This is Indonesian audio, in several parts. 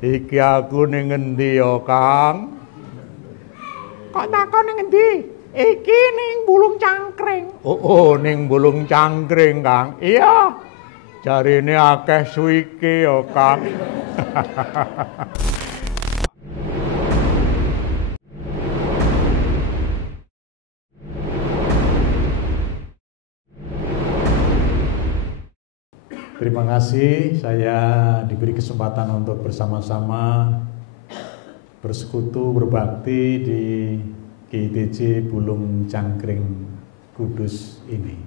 Iki aku ning endi ya, Kang? Kok takon ning endi? Iki ning Bulung Cangkring. Oh, ning Bulung Cangkring, Kang. Iya. Jarine akeh suike ya, Kang. Terima kasih saya diberi kesempatan untuk bersama-sama bersekutu berbakti di GITJ Bulung Cangkring Kudus ini.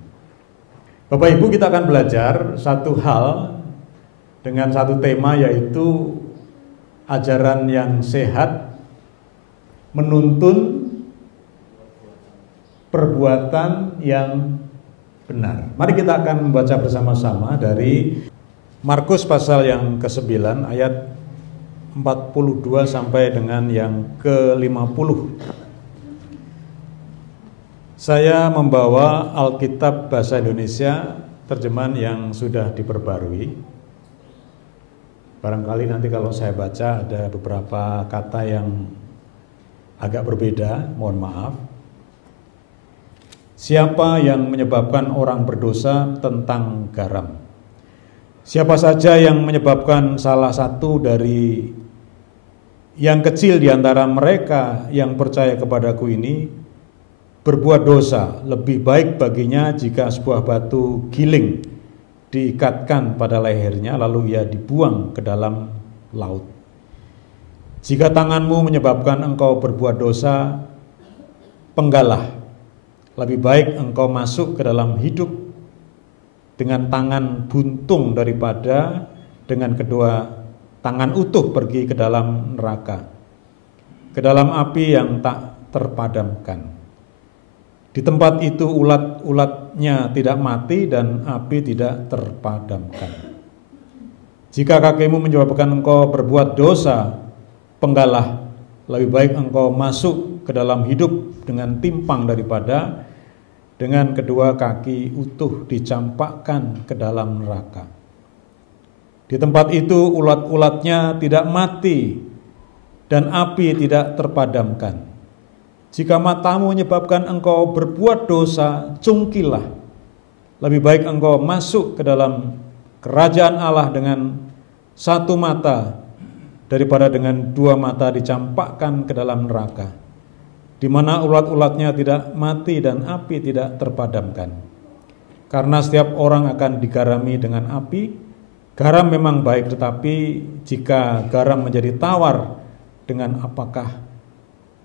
Bapak Ibu, kita akan belajar satu hal dengan satu tema, yaitu ajaran yang sehat menuntun perbuatan yang benar. Mari kita akan membaca bersama-sama dari Markus pasal yang ke-9 ayat 42 sampai dengan yang ke-50. Saya membawa Alkitab bahasa Indonesia terjemahan yang sudah diperbarui. Barangkali nanti kalau saya baca ada beberapa kata yang agak berbeda, mohon maaf. Siapa yang menyebabkan orang berdosa tentang garam? Siapa saja yang menyebabkan salah satu dari yang kecil di antara mereka yang percaya kepadaku ini berbuat dosa, lebih baik baginya jika sebuah batu giling diikatkan pada lehernya lalu ia dibuang ke dalam laut. Jika tanganmu menyebabkan engkau berbuat dosa, penggalah. Lebih baik engkau masuk ke dalam hidup dengan tangan buntung daripada dengan kedua tangan utuh pergi ke dalam neraka, ke dalam api yang tak terpadamkan. Di tempat itu ulat-ulatnya tidak mati dan api tidak terpadamkan. Jika kakimu menyebabkan engkau berbuat dosa, penggalah. Lebih baik engkau masuk ke dalam hidup dengan timpang daripada dengan kedua kaki utuh dicampakkan ke dalam neraka. Di tempat itu ulat-ulatnya tidak mati dan api tidak terpadamkan. Jika matamu menyebabkan engkau berbuat dosa, cungkilah. Lebih baik engkau masuk ke dalam kerajaan Allah dengan satu mata daripada dengan dua mata dicampakkan ke dalam neraka, di mana ulat-ulatnya tidak mati dan api tidak terpadamkan. Karena setiap orang akan digarami dengan api. Garam memang baik, tetapi jika garam menjadi tawar, dengan apakah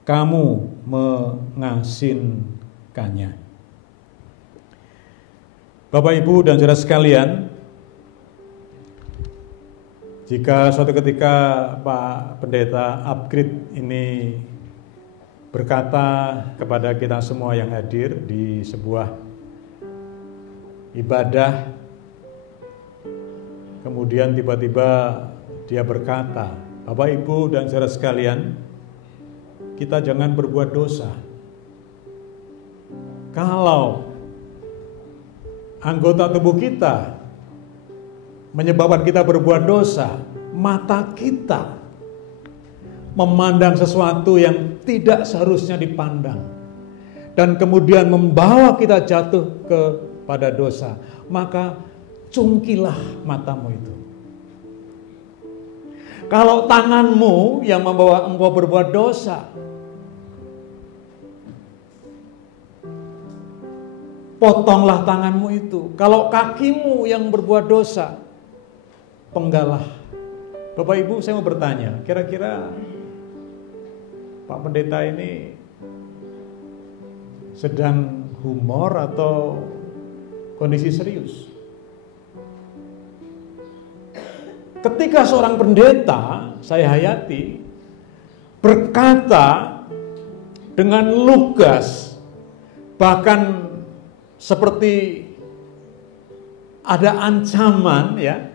kamu mengasinkannya? Bapak, Ibu, dan saudara sekalian, jika suatu ketika Pak Pendeta Upgrade ini berkata kepada kita semua yang hadir di sebuah ibadah, kemudian tiba-tiba dia berkata, Bapak, Ibu, dan saudara sekalian, kita jangan berbuat dosa. Kalau anggota tubuh kita menyebabkan kita berbuat dosa, mata kita memandang sesuatu yang tidak seharusnya dipandang dan kemudian membawa kita jatuh kepada dosa, maka cungkilah matamu itu. Kalau tanganmu yang membawa engkau berbuat dosa, potonglah tanganmu itu. Kalau kakimu yang berbuat dosa, penggalah. Bapak, Ibu, saya mau bertanya, kira-kira Pak Pendeta ini sedang humor atau kondisi serius? Ketika seorang pendeta, saya hayati, berkata dengan lugas, bahkan seperti ada ancaman, ya,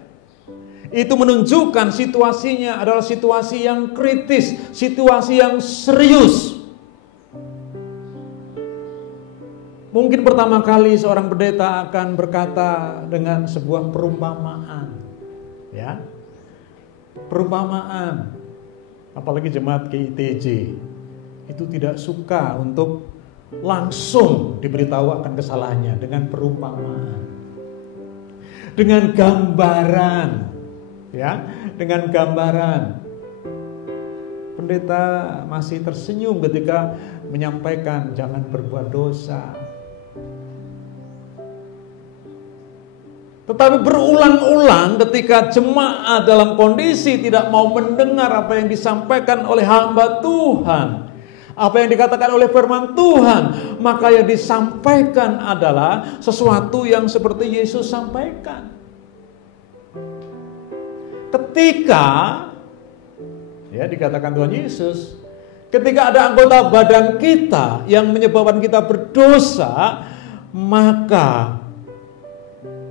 itu menunjukkan situasinya adalah situasi yang kritis, situasi yang serius. Mungkin pertama kali seorang pendeta akan berkata dengan sebuah perumpamaan, ya. Perumpamaan. Apalagi jemaat GITJ itu tidak suka untuk langsung diberitahu akan kesalahannya, dengan perumpamaan, dengan gambaran, ya, dengan gambaran. Pendeta masih tersenyum ketika menyampaikan jangan berbuat dosa. Tetapi berulang-ulang ketika jemaat dalam kondisi tidak mau mendengar apa yang disampaikan oleh hamba Tuhan, apa yang dikatakan oleh firman Tuhan, maka yang disampaikan adalah sesuatu yang seperti Yesus sampaikan. Ketika, ya, dikatakan Tuhan Yesus, ketika ada anggota badan kita yang menyebabkan kita berdosa, maka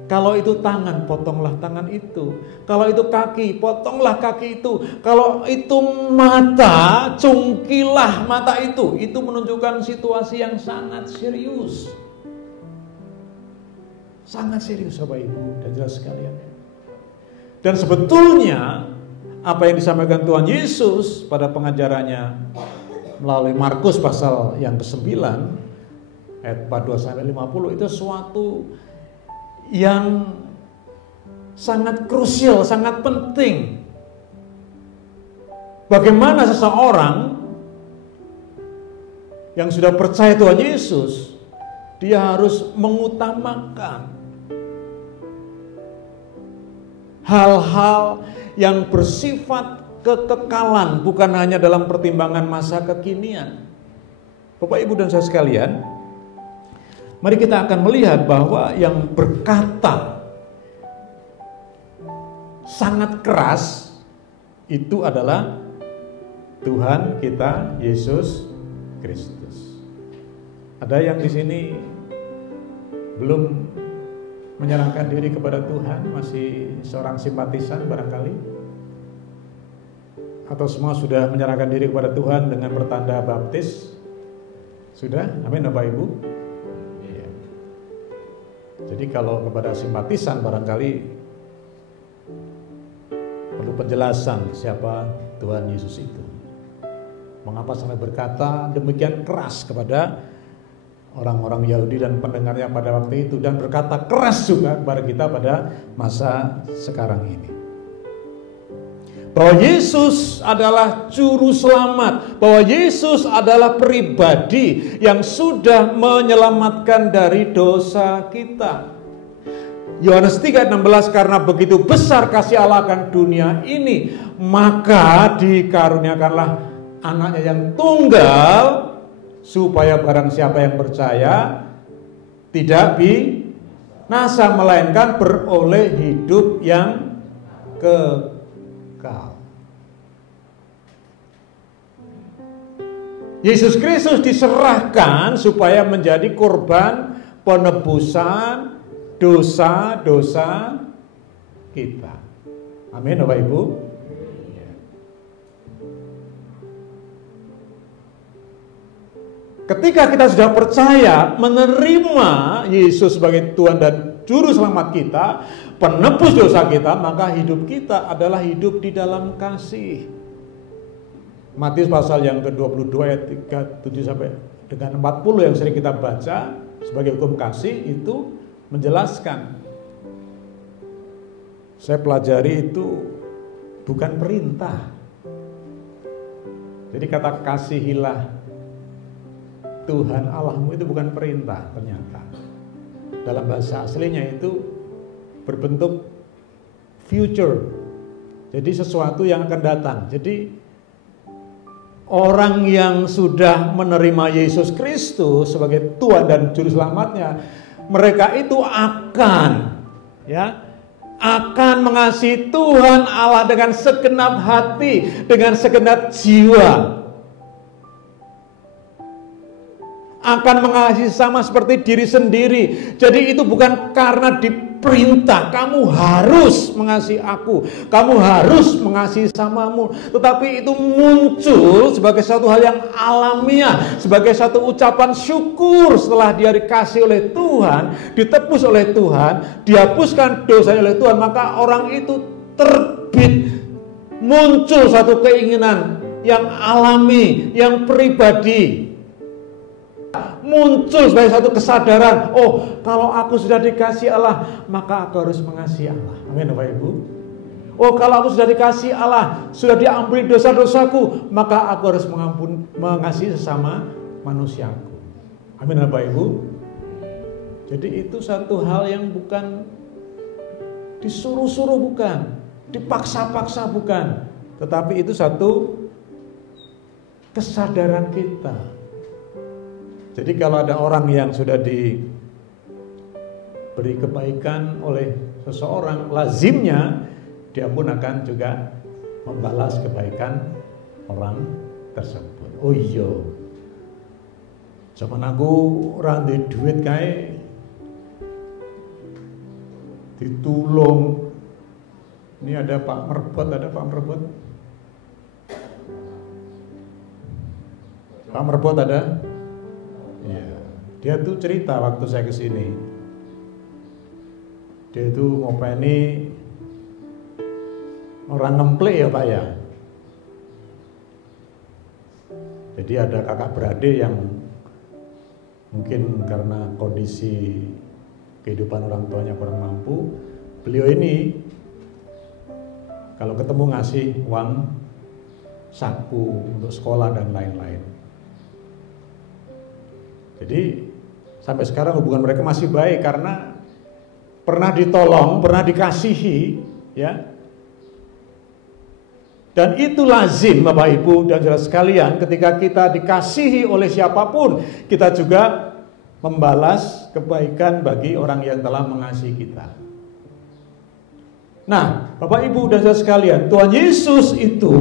kalau itu tangan, potonglah tangan itu. Kalau itu kaki, potonglah kaki itu. Kalau itu mata, cungkilah mata itu. Itu menunjukkan situasi yang sangat serius. Sangat serius, Bapak Ibu dan saudara sekalian. Dan sebetulnya apa yang disampaikan Tuhan Yesus pada pengajarannya melalui Markus pasal yang ke-9 ayat 42-50 itu suatu yang sangat krusial, sangat penting. Bagaimana seseorang yang sudah percaya Tuhan Yesus, dia harus mengutamakan hal-hal yang bersifat kekekalan, bukan hanya dalam pertimbangan masa kekinian. Bapak, Ibu dan saudara sekalian, mari kita akan melihat bahwa yang berkata sangat keras itu adalah Tuhan kita Yesus Kristus. Ada yang di sini belum menyerahkan diri kepada Tuhan, masih seorang simpatisan barangkali? Atau semua sudah menyerahkan diri kepada Tuhan dengan bertanda baptis? Sudah? Amin, Bapak Ibu. Jadi kalau kepada simpatisan barangkali perlu penjelasan siapa Tuhan Yesus itu. Mengapa sampai berkata demikian keras kepada orang-orang Yahudi dan pendengarnya pada waktu itu, dan berkata keras juga kepada kita pada masa sekarang ini. Bahwa Yesus adalah juru selamat, bahwa Yesus adalah pribadi yang sudah menyelamatkan dari dosa kita. Yohanes 3:16, karena begitu besar kasih Allah akan dunia ini, maka dikaruniakanlah anaknya yang tunggal, supaya barang siapa yang percaya tidak binasa, melainkan beroleh hidup yang kekal. Yesus Kristus diserahkan supaya menjadi korban penebusan dosa-dosa kita. Amin, Bapak Ibu. Ketika kita sudah percaya menerima Yesus sebagai Tuhan dan Juru Selamat kita, penebus dosa kita, maka hidup kita adalah hidup di dalam kasih. Matius pasal yang ke-22 ayat 37 sampai dengan 40 yang sering kita baca sebagai hukum kasih itu menjelaskan. Saya pelajari itu bukan perintah. Jadi kata kasihilah Tuhan Allahmu itu bukan perintah ternyata. Dalam bahasa aslinya itu berbentuk future. Jadi sesuatu yang akan datang. Jadi orang yang sudah menerima Yesus Kristus sebagai Tuhan dan Juru Selamatnya, mereka itu akan mengasihi Tuhan Allah dengan segenap hati, dengan segenap jiwa. Akan mengasihi sama seperti diri sendiri. Jadi itu bukan karena diperintah, kamu harus mengasihi aku, kamu harus mengasihi samamu, tetapi itu muncul sebagai satu hal yang alamiah, sebagai satu ucapan syukur setelah dia dikasih oleh Tuhan, ditebus oleh Tuhan, dihapuskan dosanya oleh Tuhan, maka orang itu terbit muncul satu keinginan yang alami, yang pribadi. Muncul sebagai satu kesadaran, oh kalau aku sudah dikasih Allah, maka aku harus mengasihi Allah. Amin Bapak Ibu. Oh kalau aku sudah dikasih Allah, sudah diampuni dosa-dosaku, maka aku harus mengasihi sesama manusiaku. Amin Bapak Ibu. Jadi itu satu hal yang bukan disuruh-suruh, bukan dipaksa-paksa, bukan, tetapi itu satu kesadaran kita. Jadi kalau ada orang yang sudah diberi kebaikan oleh seseorang, lazimnya dia pun akan juga membalas kebaikan orang tersebut. Oh iya, zaman aku orang di duit kayak ditulung. Ini ada Pak Merbot, Pak Merbot ada? Ya, dia tuh cerita waktu saya kesini. Dia tuh ngopeni orang ngemplek ya Pak ya. Jadi ada kakak beradik yang mungkin karena kondisi kehidupan orang tuanya kurang mampu, beliau ini kalau ketemu ngasih uang saku untuk sekolah dan lain-lain. Jadi sampai sekarang hubungan mereka masih baik karena pernah ditolong, pernah dikasihi, ya. Dan itu lazim Bapak Ibu dan saudara sekalian, ketika kita dikasihi oleh siapapun, kita juga membalas kebaikan bagi orang yang telah mengasihi kita. Nah, Bapak Ibu dan saudara sekalian, Tuhan Yesus itu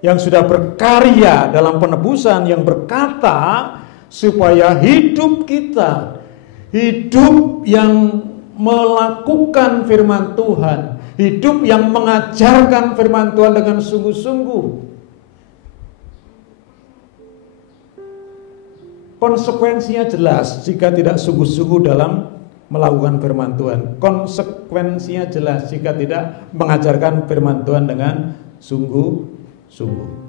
yang sudah berkarya dalam penebusan, yang berkata supaya hidup kita, hidup yang melakukan firman Tuhan, hidup yang mengajarkan firman Tuhan dengan sungguh-sungguh. Konsekuensinya jelas jika tidak sungguh-sungguh dalam melakukan firman Tuhan. Konsekuensinya jelas jika tidak mengajarkan firman Tuhan dengan sungguh-sungguh.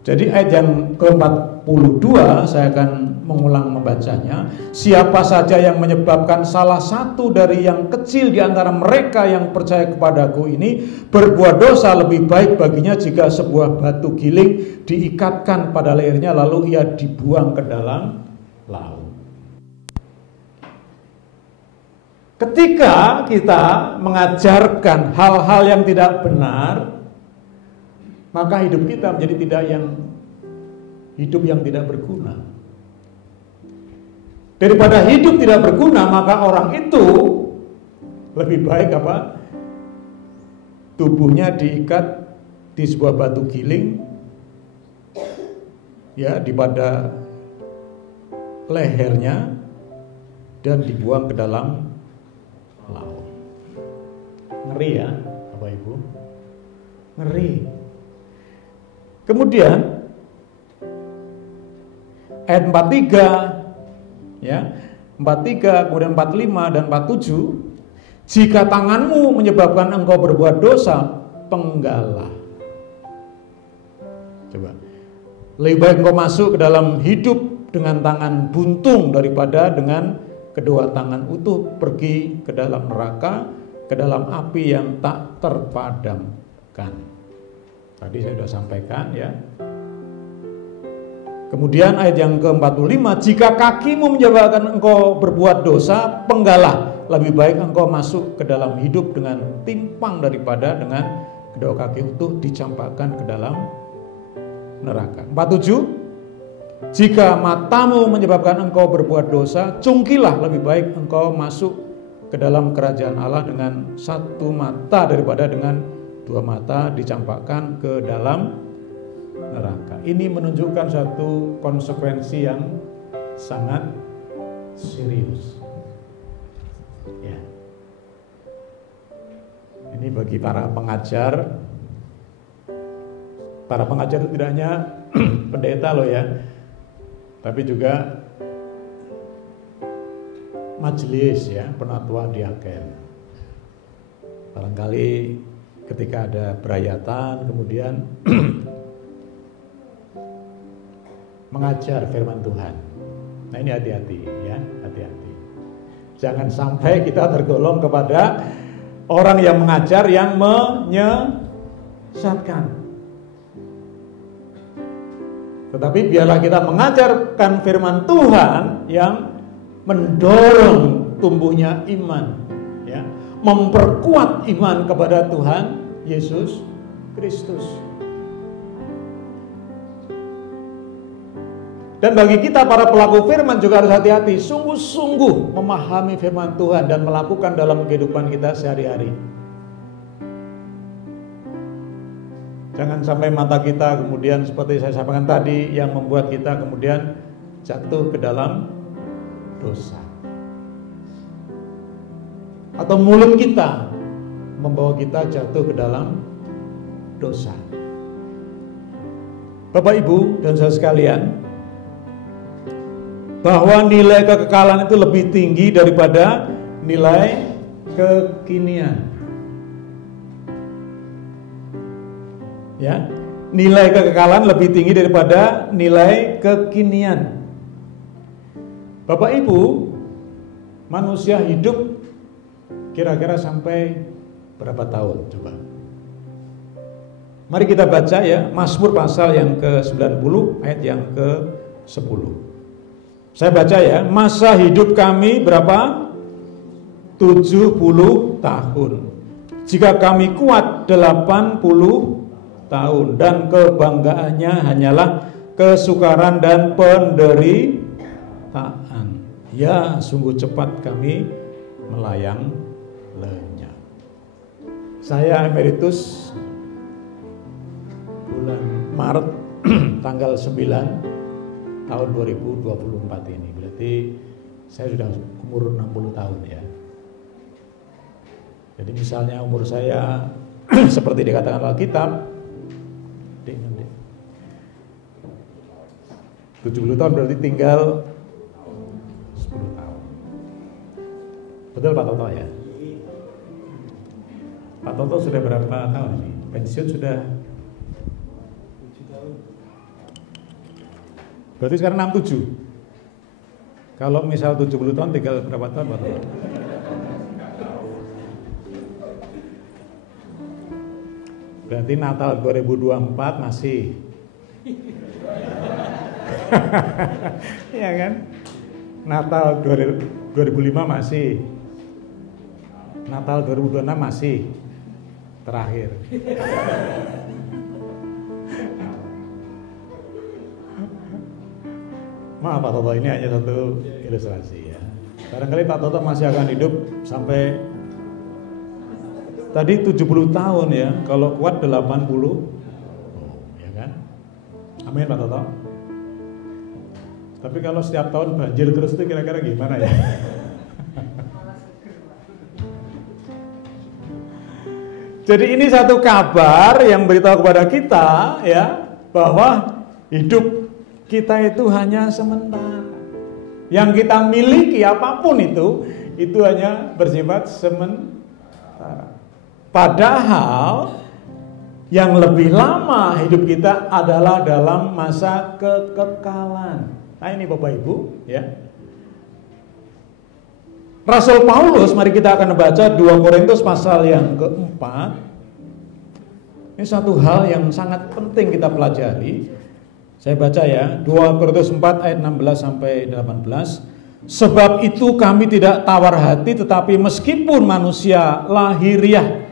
Jadi ayat yang ke-42 saya akan mengulang membacanya. Siapa saja yang menyebabkan salah satu dari yang kecil di antara mereka yang percaya kepadaku ini berbuat dosa, lebih baik baginya jika sebuah batu giling diikatkan pada lehernya lalu ia dibuang ke dalam laut. Ketika kita mengajarkan hal-hal yang tidak benar, maka hidup kita menjadi hidup yang tidak berguna. Daripada hidup tidak berguna, maka orang itu lebih baik tubuhnya diikat di sebuah batu giling, ya, di pada lehernya dan dibuang ke dalam laut. Ngeri ya Bapak Ibu, ngeri. Kemudian ayat 43, ya, 43, kemudian 45 dan 47, jika tanganmu menyebabkan engkau berbuat dosa, penggalah. Coba, lebih baik engkau masuk ke dalam hidup dengan tangan buntung daripada dengan kedua tangan utuh pergi ke dalam neraka, ke dalam api yang tak terpadamkan. Tadi saya sudah sampaikan, ya. Kemudian ayat yang ke-45, jika kakimu menyebabkan engkau berbuat dosa, penggalah. Lebih baik engkau masuk ke dalam hidup dengan timpang daripada dengan kedua kaki utuh dicampakkan ke dalam neraka. 47, jika matamu menyebabkan engkau berbuat dosa, cungkilah, lebih baik engkau masuk ke dalam kerajaan Allah dengan satu mata daripada dengan dua mata dicampakkan ke dalam neraka. Ini menunjukkan satu konsekuensi yang sangat serius. Ya. Ini bagi para pengajar. Para pengajar itu tidak hanya pendeta loh ya, tapi juga majelis ya, penatua diaken. Barangkali ketika ada berayatan kemudian mengajar firman Tuhan. Nah ini hati-hati ya, hati-hati. Jangan sampai kita tergolong kepada orang yang mengajar yang menyesatkan. Tetapi biarlah kita mengajarkan firman Tuhan yang mendorong tumbuhnya iman, ya, memperkuat iman kepada Tuhan Yesus Kristus. Dan bagi kita para pelaku firman juga harus hati-hati, sungguh-sungguh memahami firman Tuhan dan melakukan dalam kehidupan kita sehari-hari. Jangan sampai mata kita kemudian seperti saya sampaikan tadi yang membuat kita kemudian jatuh ke dalam dosa. Atau mulut kita membawa kita jatuh ke dalam dosa. Bapak Ibu dan saudara sekalian, bahwa nilai kekekalan itu lebih tinggi daripada nilai kekinian. Ya, nilai kekekalan lebih tinggi daripada nilai kekinian. Bapak Ibu, manusia hidup kira-kira sampai berapa tahun coba? Mari kita baca ya, Mazmur pasal yang ke-90 ayat yang ke-10. Saya baca ya, masa hidup kami berapa? 70 tahun. Jika kami kuat 80 tahun dan kebanggaannya hanyalah kesukaran dan penderitaan. Ya, sungguh cepat kami melayang lenyap. Saya emeritus bulan Maret tanggal 9 tahun 2024 ini. Berarti saya sudah umur 60 tahun ya. Jadi misalnya umur saya seperti dikatakan Alkitab 70 tahun berarti tinggal 10 tahun. Betul Pak Toto ya? Pak Toto sudah berapa tahun ini? Pensiun sudah 7 tahun. Berarti sekarang 67. Kalau misal 70 tahun tinggal berapa tahun Pak Toto? Berarti Natal 2024 masih ya kan? Natal 2005 masih, Natal 2026 masih terakhir. Maaf Pak Toto, ini hanya satu ilustrasi ya. Barangkali Pak Toto masih akan hidup sampai tadi 70 tahun ya, kalau kuat 80. Ya kan? Amin Pak Toto. Tapi kalau setiap tahun banjir terus itu kira-kira gimana ya? Jadi ini satu kabar yang beritahu kepada kita ya, bahwa hidup kita itu hanya sementara. Yang kita miliki apapun itu hanya bersifat sementara. Padahal yang lebih lama hidup kita adalah dalam masa kekekalan. Nah ini Bapak Ibu ya. Rasul Paulus, mari kita akan membaca 2 Korintus pasal yang keempat. Ini satu hal yang sangat penting kita pelajari. Saya baca ya, 2 Korintus 4 ayat 16 sampai 18. Sebab itu kami tidak tawar hati, tetapi meskipun manusia lahiriah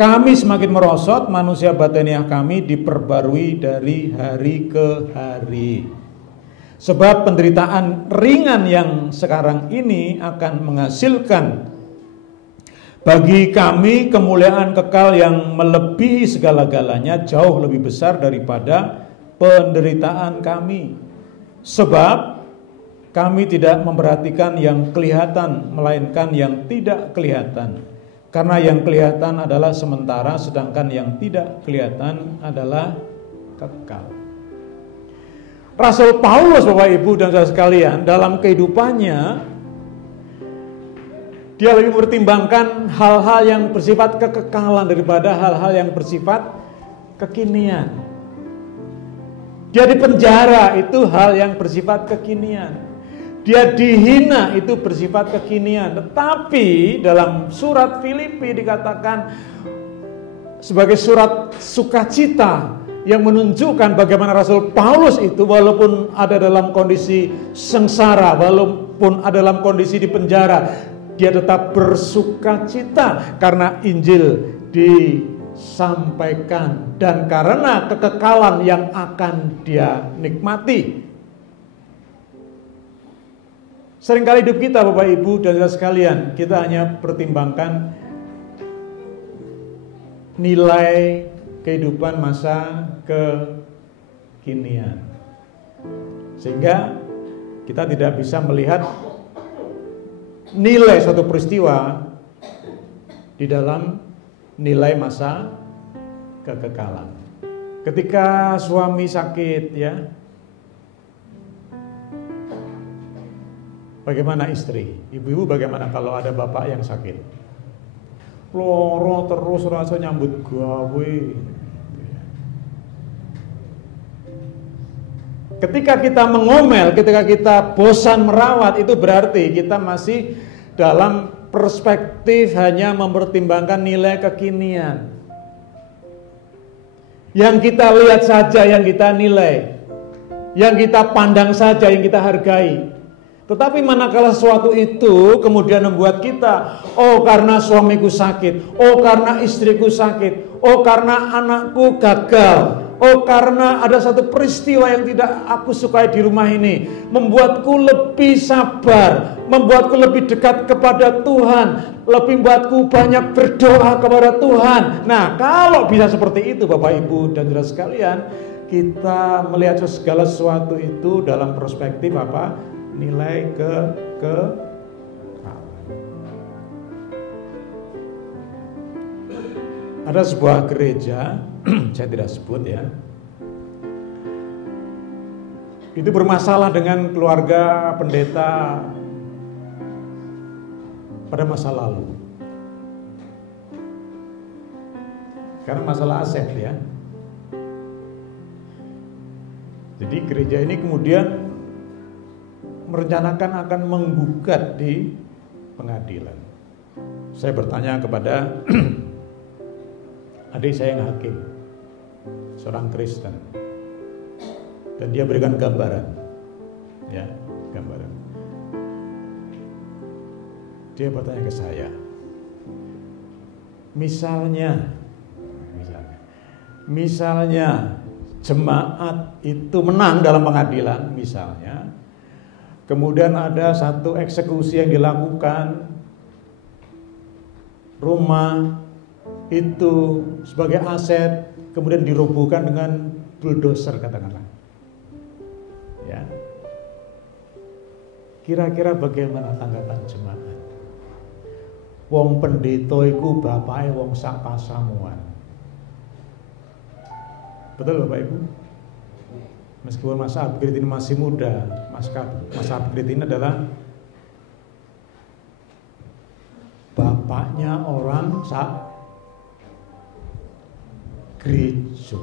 kami semakin merosot, manusia batiniah kami diperbarui dari hari ke hari. Sebab penderitaan ringan yang sekarang ini akan menghasilkan bagi kami kemuliaan kekal yang melebihi segala-galanya, jauh lebih besar daripada penderitaan kami. Sebab kami tidak memperhatikan yang kelihatan, melainkan yang tidak kelihatan. Karena yang kelihatan adalah sementara, sedangkan yang tidak kelihatan adalah kekal. Rasul Paulus, Bapak Ibu dan saudara sekalian, dalam kehidupannya Dia lebih mempertimbangkan hal-hal yang bersifat kekekalan daripada hal-hal yang bersifat kekinian. Dia di penjara itu hal yang bersifat kekinian. Dia dihina itu bersifat kekinian. Tetapi dalam surat Filipi dikatakan sebagai surat sukacita yang menunjukkan bagaimana Rasul Paulus itu walaupun ada dalam kondisi sengsara, walaupun ada dalam kondisi di penjara, dia tetap bersukacita karena Injil disampaikan dan karena kekekalan yang akan dia nikmati. Seringkali hidup kita Bapak Ibu dan saudara sekalian, kita hanya pertimbangkan nilai kehidupan masa kekinian. Sehingga kita tidak bisa melihat nilai suatu peristiwa di dalam nilai masa kekekalan. Ketika suami sakit ya, bagaimana istri? Ibu-ibu bagaimana kalau ada bapak yang sakit? Loro terus rasa nyambut gawe. Ketika kita mengomel, ketika kita bosan merawat, itu berarti kita masih dalam perspektif hanya mempertimbangkan nilai kekinian. Yang kita lihat saja yang kita nilai, yang kita pandang saja yang kita hargai. Tetapi manakala sesuatu itu kemudian membuat kita, oh karena suamiku sakit, oh karena istriku sakit, oh karena anakku gagal, oh karena ada satu peristiwa yang tidak aku sukai di rumah ini, membuatku lebih sabar, membuatku lebih dekat kepada Tuhan, lebih membuatku banyak berdoa kepada Tuhan. Nah, kalau bisa seperti itu Bapak Ibu dan saudara sekalian, kita melihat segala sesuatu itu dalam perspektif apa? Nilai ada sebuah gereja, saya tidak sebut ya, itu bermasalah dengan keluarga pendeta pada masa lalu karena masalah aset ya. Jadi gereja ini kemudian merencanakan akan menggugat di pengadilan. Saya bertanya kepada adik saya yang hakim, seorang Kristen, dan dia berikan gambaran, ya, gambaran. Dia bertanya ke saya, misalnya jemaat itu menang dalam pengadilan, misalnya, kemudian ada satu eksekusi yang dilakukan, rumah itu sebagai aset kemudian dirobohkan dengan bulldozer katakanlah. Ya. Kira-kira bagaimana tanggapan jemaat? Wong pendeta iku bapake wong sak pasamuan. Betul Bapak Ibu? Meskipun Mas Abgrid ini masih muda, Mas Abgrid ini adalah bapaknya orang sak gereja.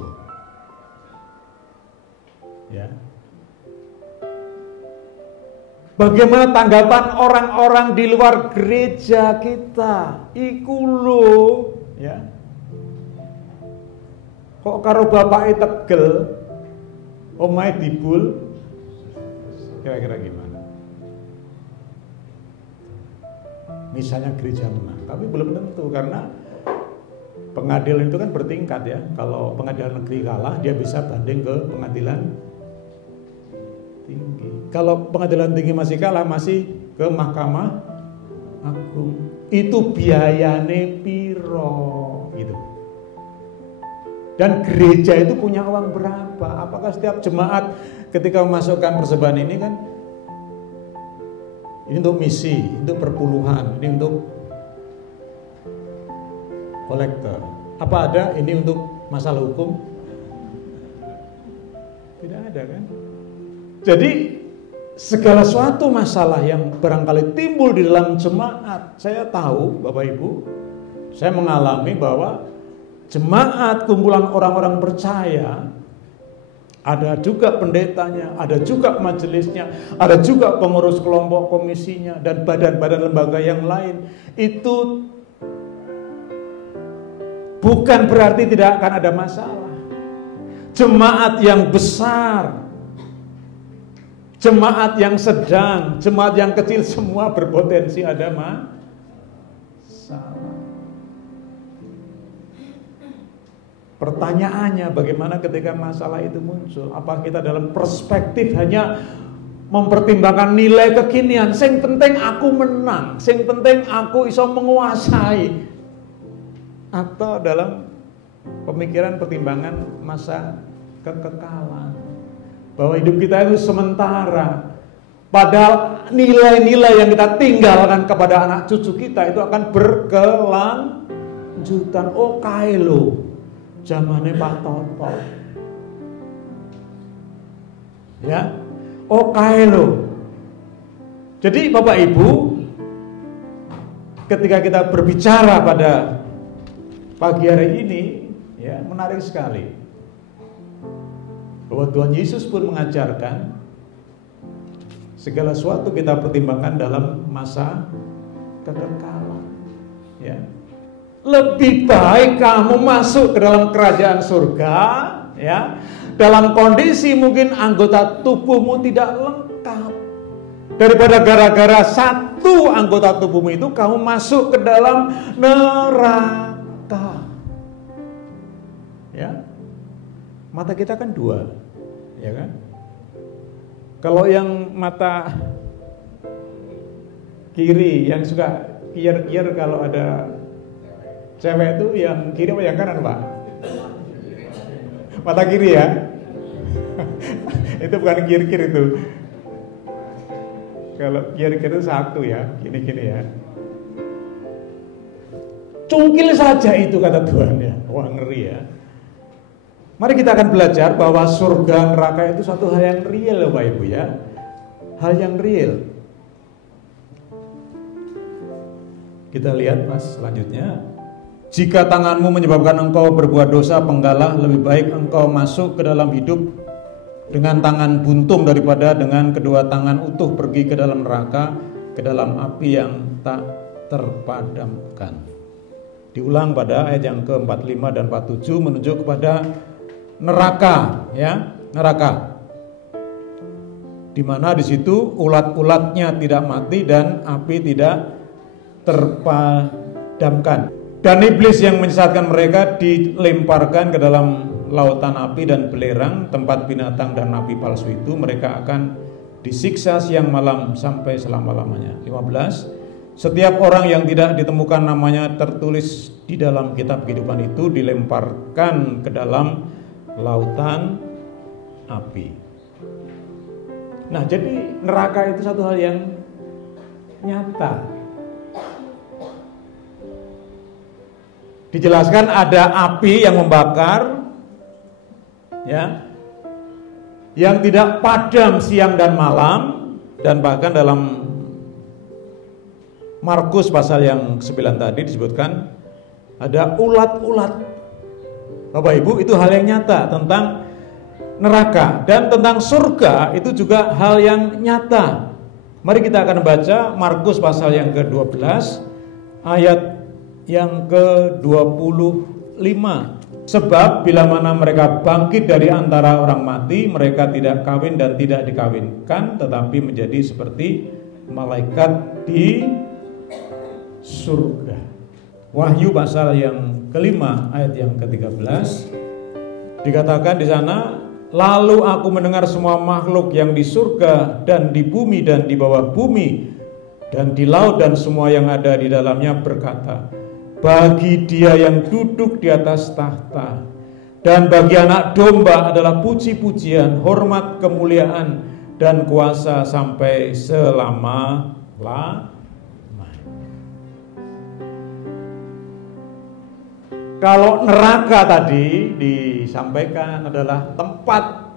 Ya. Bagaimana tanggapan orang-orang di luar gereja kita? Iku lho, ya. Kok karo bapake tegel, omahe dibul, kira-kira gimana? Misalnya gereja menang, tapi belum tentu karena pengadilan itu kan bertingkat ya. Kalau pengadilan negeri kalah, dia bisa banding ke pengadilan tinggi. Kalau pengadilan tinggi masih kalah, masih ke Mahkamah Agung. Itu biayane piro gitu. Dan gereja itu punya uang berapa? Apakah setiap jemaat ketika memasukkan persembahan ini kan, ini untuk misi, untuk perpuluhan, ini untuk kolektor. Apa ada ini untuk masalah hukum? Tidak ada kan? Jadi segala suatu masalah yang barangkali timbul di dalam jemaat, saya tahu Bapak Ibu, saya mengalami bahwa jemaat kumpulan orang-orang percaya, ada juga pendetanya, ada juga majelisnya, ada juga pengurus kelompok komisinya, dan badan-badan lembaga yang lain. Itu bukan berarti tidak akan ada masalah. Jemaat yang besar, jemaat yang sedang, jemaat yang kecil, semua berpotensi ada masalah. Pertanyaannya, bagaimana ketika masalah itu muncul? Apa kita dalam perspektif hanya mempertimbangkan nilai kekinian, sing penting aku menang, sing penting aku iso menguasai, atau dalam pemikiran pertimbangan masa kekekalan, bahwa hidup kita itu sementara, padahal nilai-nilai yang kita tinggalkan kepada anak cucu kita itu akan berkelanjutan. Oh kaelo zamane Pak Toto, ya, oh kaelo. Jadi Bapak Ibu, ketika kita berbicara pada pagi hari ini, ya, menarik sekali bahwa Tuhan Yesus pun mengajarkan segala sesuatu kita pertimbangkan dalam masa kekekalan, ya. Lebih baik kamu masuk ke dalam kerajaan surga, ya, dalam kondisi mungkin anggota tubuhmu tidak lengkap, daripada gara-gara satu anggota tubuhmu itu kamu masuk ke dalam neraka. Ya, mata kita kan dua, ya kan? Kalau yang mata kiri yang suka kier-kier, kalau ada cewek itu yang kiri apa yang kanan, Pak? Mata kiri ya. Itu bukan kiri-kiri itu. Kalau kiri-kiri itu satu ya, gini-gini ya. Cungkil saja itu kata Tuhan ya. Wah, ngeri ya. Mari kita akan belajar bahwa surga neraka itu satu hal yang real, Bapak Ibu ya. Hal yang real. Kita lihat Mas selanjutnya. Jika tanganmu menyebabkan engkau berbuat dosa, penggalah, lebih baik engkau masuk ke dalam hidup dengan tangan buntung daripada dengan kedua tangan utuh pergi ke dalam neraka, ke dalam api yang tak terpadamkan. Diulang pada ayat yang ke-45 dan 47 menunjuk kepada neraka, ya, neraka. Di mana di situ ulat-ulatnya tidak mati dan api tidak terpadamkan. Dan iblis yang menyesatkan mereka dilemparkan ke dalam lautan api dan belerang, tempat binatang dan nabi palsu itu. Mereka akan disiksa siang malam sampai selama-lamanya. 15. Setiap orang yang tidak ditemukan namanya tertulis di dalam kitab kehidupan itu dilemparkan ke dalam lautan api. Nah, jadi neraka itu satu hal yang nyata. Dijelaskan ada api yang membakar, ya, yang tidak padam siang dan malam, dan bahkan dalam Markus pasal yang 9 tadi disebutkan ada ulat-ulat. Bapak Ibu, itu hal yang nyata tentang neraka, dan tentang surga itu juga hal yang nyata. Mari kita akan baca Markus pasal yang ke-12 ayat yang ke-25. Sebab bila mana mereka bangkit dari antara orang mati, mereka tidak kawin dan tidak dikawinkan, tetapi menjadi seperti malaikat di surga. Wahyu pasal yang ke-5 ayat yang ke-13 dikatakan di sana, lalu aku mendengar semua makhluk yang di surga dan di bumi dan di bawah bumi dan di laut dan semua yang ada di dalamnya berkata, bagi Dia yang duduk di atas tahta dan bagi Anak Domba adalah puji-pujian, hormat, kemuliaan dan kuasa sampai selama-lamanya. Kalau neraka tadi disampaikan adalah tempat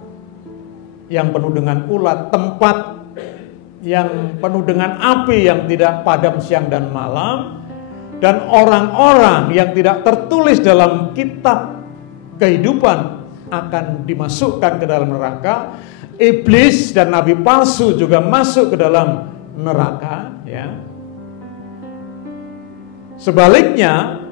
yang penuh dengan ulat, tempat yang penuh dengan api yang tidak padam siang dan malam, dan orang-orang yang tidak tertulis dalam kitab kehidupan akan dimasukkan ke dalam neraka. Iblis dan nabi palsu juga masuk ke dalam neraka, ya. Sebaliknya,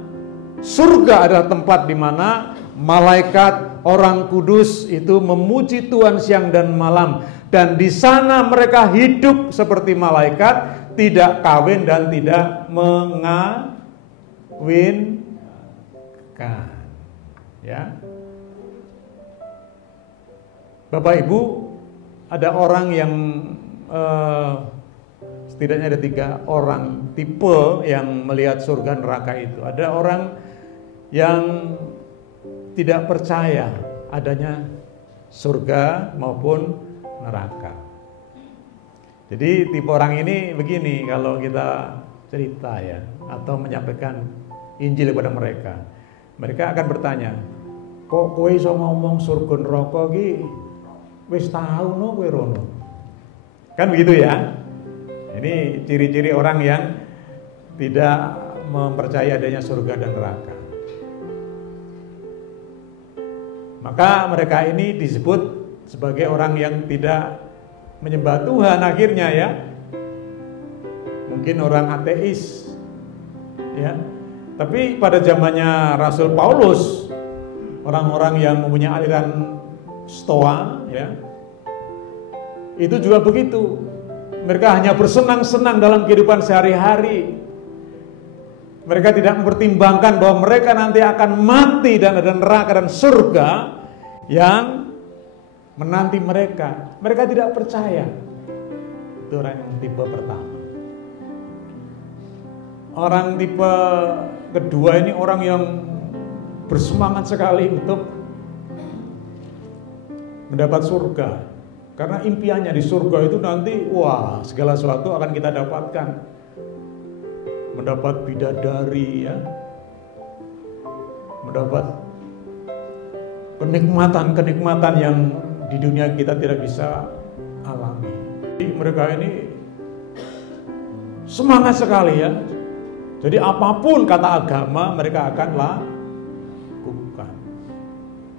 surga adalah tempat di mana malaikat, orang kudus itu memuji Tuhan siang dan malam, dan di sana mereka hidup seperti malaikat, tidak kawin dan tidak mengawinkan, ya. Bapak Ibu, ada orang yang setidaknya ada 3 orang tipe yang melihat surga neraka itu. Ada orang yang tidak percaya adanya surga maupun neraka. Jadi tipe orang ini begini, kalau kita cerita ya, atau menyampaikan Injil kepada mereka, mereka akan bertanya, kok kowe iso ngomong surga neraka ki wis tahu no kowe rono. Kan begitu ya. Ini ciri-ciri orang yang tidak mempercayai adanya surga dan neraka. Maka mereka ini disebut sebagai orang yang tidak menyembah Tuhan akhirnya, ya. Mungkin orang ateis, ya. Tapi pada zamannya Rasul Paulus, orang-orang yang mempunyai aliran Stoa, ya, itu juga begitu. Mereka hanya bersenang-senang dalam kehidupan sehari-hari. Mereka tidak mempertimbangkan bahwa mereka nanti akan mati dan ada neraka dan surga yang menanti mereka. Mereka tidak percaya. Itu orang yang tipe pertama. Orang tipe kedua ini orang yang bersemangat sekali untuk mendapat surga. Karena impiannya di surga itu nanti, wah, segala sesuatu akan kita dapatkan. Mendapat bidadari, ya. Mendapat kenikmatan-kenikmatan yang di dunia kita tidak bisa alami. Jadi mereka ini semangat sekali, ya. Jadi apapun kata agama mereka akan lakukan.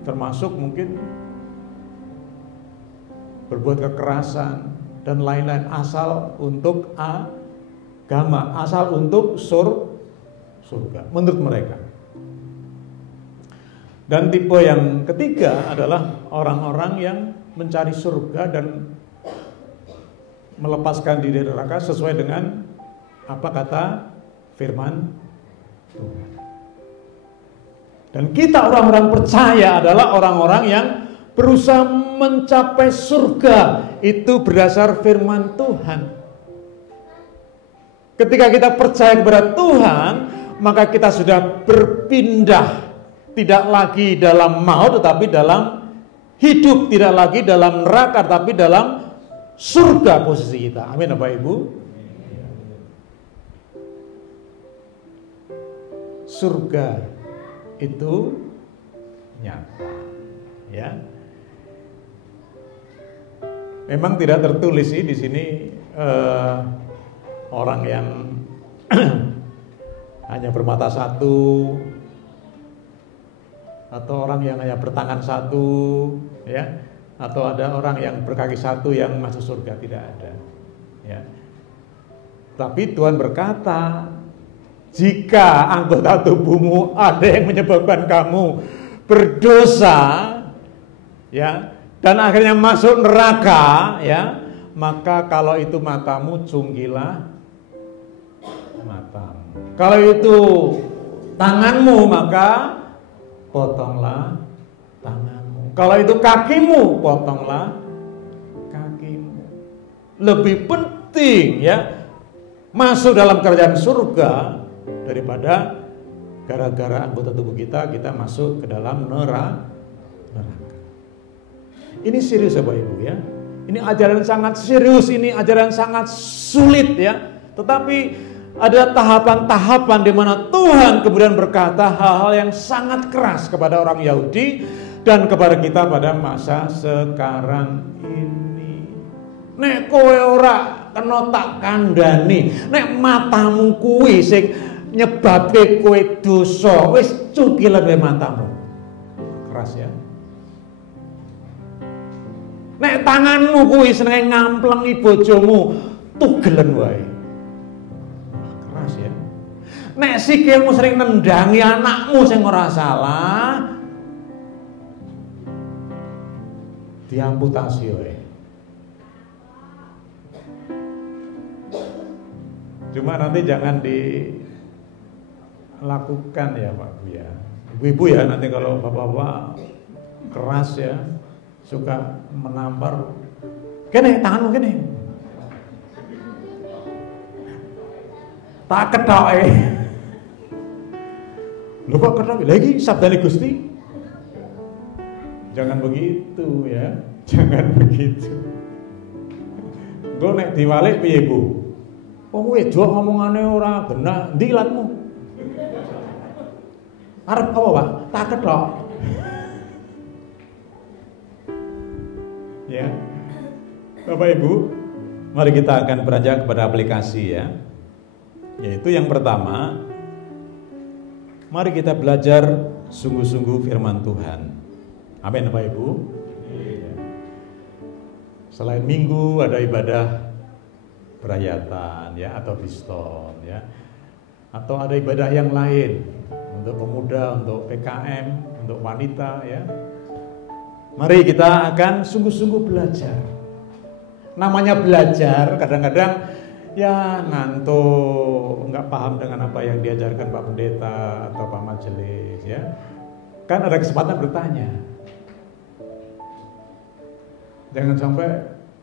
Termasuk mungkin berbuat kekerasan dan lain-lain asal untuk agama, asal untuk surga menurut mereka. Dan tipe yang ketiga adalah orang-orang yang mencari surga dan melepaskan diri dari neraka sesuai dengan apa kata firman Tuhan. Dan kita orang-orang percaya adalah orang-orang yang berusaha mencapai surga itu berdasar firman Tuhan. Ketika kita percaya kepada Tuhan, maka kita sudah berpindah, tidak lagi dalam maut tetapi dalam hidup, tidak lagi dalam neraka tapi dalam surga posisi kita. Amin Bapak Ibu. Surga itu nyata, ya. Memang tidak tertulis sih di sini orang yang hanya bermata satu atau orang yang hanya bertangan satu, ya, atau ada orang yang berkaki satu yang masuk surga, tidak ada, ya. Tapi Tuhan berkata, jika anggota tubuhmu ada yang menyebabkan kamu berdosa, ya, dan akhirnya masuk neraka, ya, maka kalau itu matamu, cungkilah matamu. Kalau itu tanganmu, maka potonglah tanganmu. Kalau itu kakimu, potonglah kakimu. Lebih penting, ya, masuk dalam kerajaan surga daripada gara-gara anggota tubuh kita masuk ke dalam neraka. Ini serius ya Bapak Ibu, ya. Ini ajaran sangat serius, ini ajaran sangat sulit, ya. Tetapi ada tahapan-tahapan di mana Tuhan kemudian berkata hal-hal yang sangat keras kepada orang Yahudi dan kepada kita pada masa sekarang ini. Nek kowe ora kena tak kandhani. Nek matamu kuwi sing nyebabke kowe dosa, wis cukilen wae matamu. Keras ya. Nek tanganmu kuwi senenge ngamplengi bojomu, tugelen wae. Keras ya. Nek sikilmu sering nendangi anakmu sing ora salah, diamputasi wae. Cuma nanti jangan dilakukan ya Pak Bu ya. Ibu-ibu ya, nanti kalau bapak-bapak keras ya, suka menampar, kene tanganmu kene, tak ketok lu kok ketok lagi sabdane Gusti. Jangan begitu ya, jangan begitu. Gue nek diwalik piye Bu? Wong wedok ngomongane ora bener, ndi latmu? Arep apa, Pak? Tak ketok. Ya. Bapak Ibu, mari kita akan beranjak kepada aplikasi ya. Yaitu yang pertama, mari kita belajar sungguh-sungguh firman Tuhan. Amin Bapak Ibu. Selain minggu ada ibadah perayatan ya, atau Biston ya, atau ada ibadah yang lain untuk pemuda, untuk PKM, untuk wanita ya. Mari kita akan sungguh-sungguh belajar. Namanya belajar kadang-kadang ya ngantuk, nggak paham dengan apa yang diajarkan Pak Pendeta atau Pak Majelis ya. Kan ada kesempatan bertanya. Jangan sampai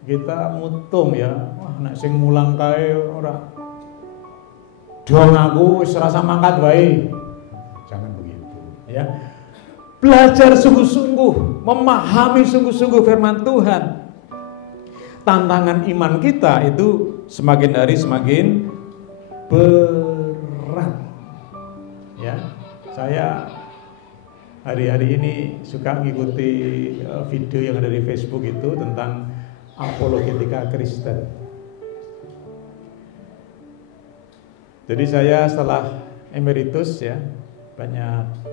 kita mutung ya, wah nek sing mulang kae ora dong aku wis rasa mangkat wae. Jangan begitu ya. Belajar sungguh-sungguh, memahami sungguh-sungguh firman Tuhan. Tantangan iman kita itu semakin hari semakin berat. Ya. Saya hari-hari ini suka mengikuti video yang ada di Facebook itu tentang apologetika Kristen. Jadi saya setelah emeritus ya, banyak